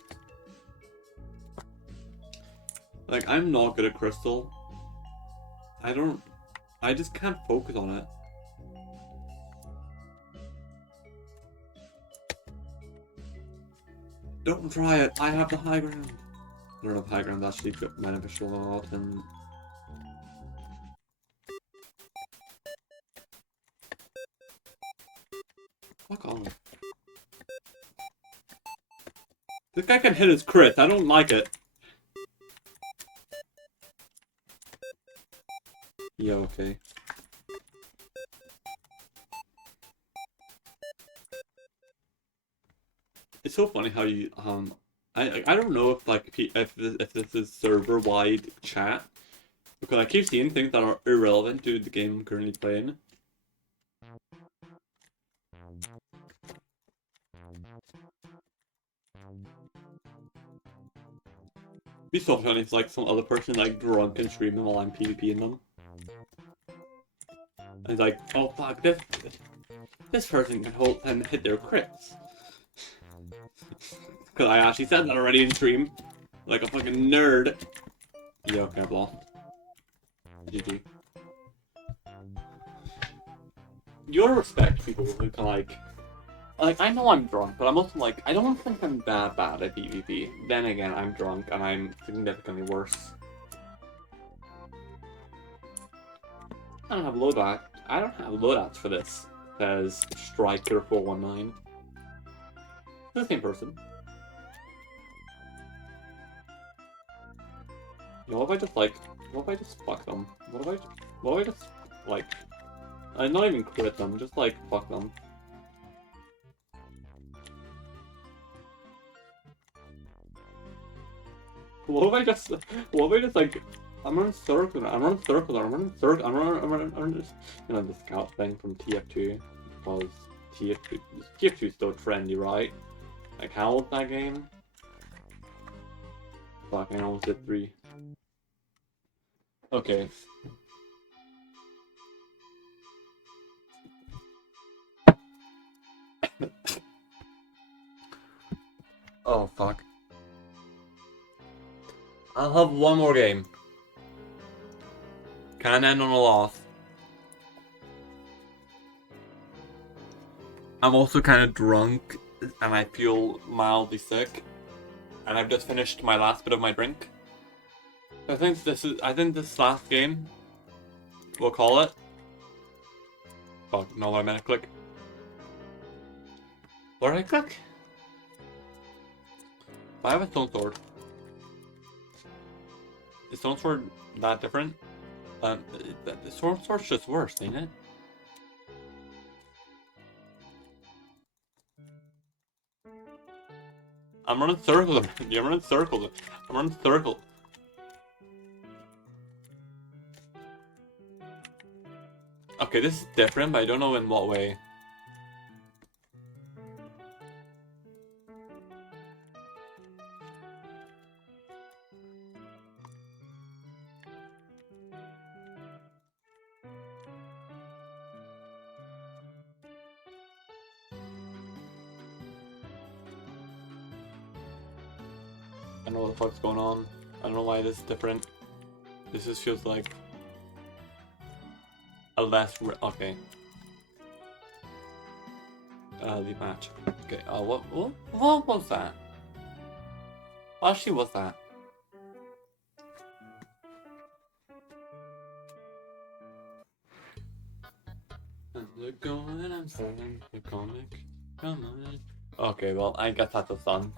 Like I'm not good at Crystal. I just can't focus on it. Don't try it. I have the high ground. I don't know if high ground is actually beneficial or not, and fuck off. This guy can hit his crit. I don't like it. Yeah, okay. It's so funny how you I don't know if like if this is server wide chat, because I keep seeing things that are irrelevant to the game I'm currently playing. It'd be so funny if like some other person like drunk and streaming while I'm PvPing them. And he's like, oh fuck, this person can hold and hit their crits. Because I actually said that already in stream. Like a fucking nerd. Yeah, okay, I've lost. GG. You gotta respect people who can like, I know I'm drunk, but I'm also like, I don't think I'm that bad at PvP. Then again, I'm drunk and I'm significantly worse. I don't have loadout. I don't have loadouts for this. Says Striker419. The same person. You know, what if I just like, what if I just fuck them? What if I just like, not even quit them, just like fuck them. What if I just like, I'm running circle, I'm running, you know, the scout thing from TF2, because TF2 is still trendy, right? Like, how old's that game? Fuck, I almost did 3. Okay. Oh, fuck. I'll have one more game. Can end on a loss. I'm also kind of drunk, and I feel mildly sick. And I've just finished my last bit of my drink. I think this last game, we'll call it. Fuck, no, what I meant to click. What did I click? I have a stone sword. Is stone sword that different? The stone sword's just worse, ain't it? I'm running circles. I'm running circles. I'm running circles. Okay, this is different, but I don't know in what way. I don't know what the fuck's going on. I don't know why this is different. This just feels like a less okay. The match. Okay. What was that? What actually was that? I'm going. I'm saying the comic. Come on. Okay. Well, I guess that's a fun.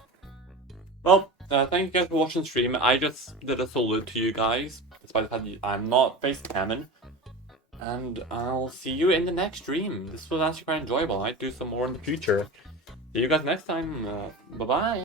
Well, thank you guys for watching the stream. I just did a salute to you guys, despite the fact that I'm not face camming. And I'll see you in the next stream. This was actually quite enjoyable. I might do some more in the future. See you guys next time. Bye-bye.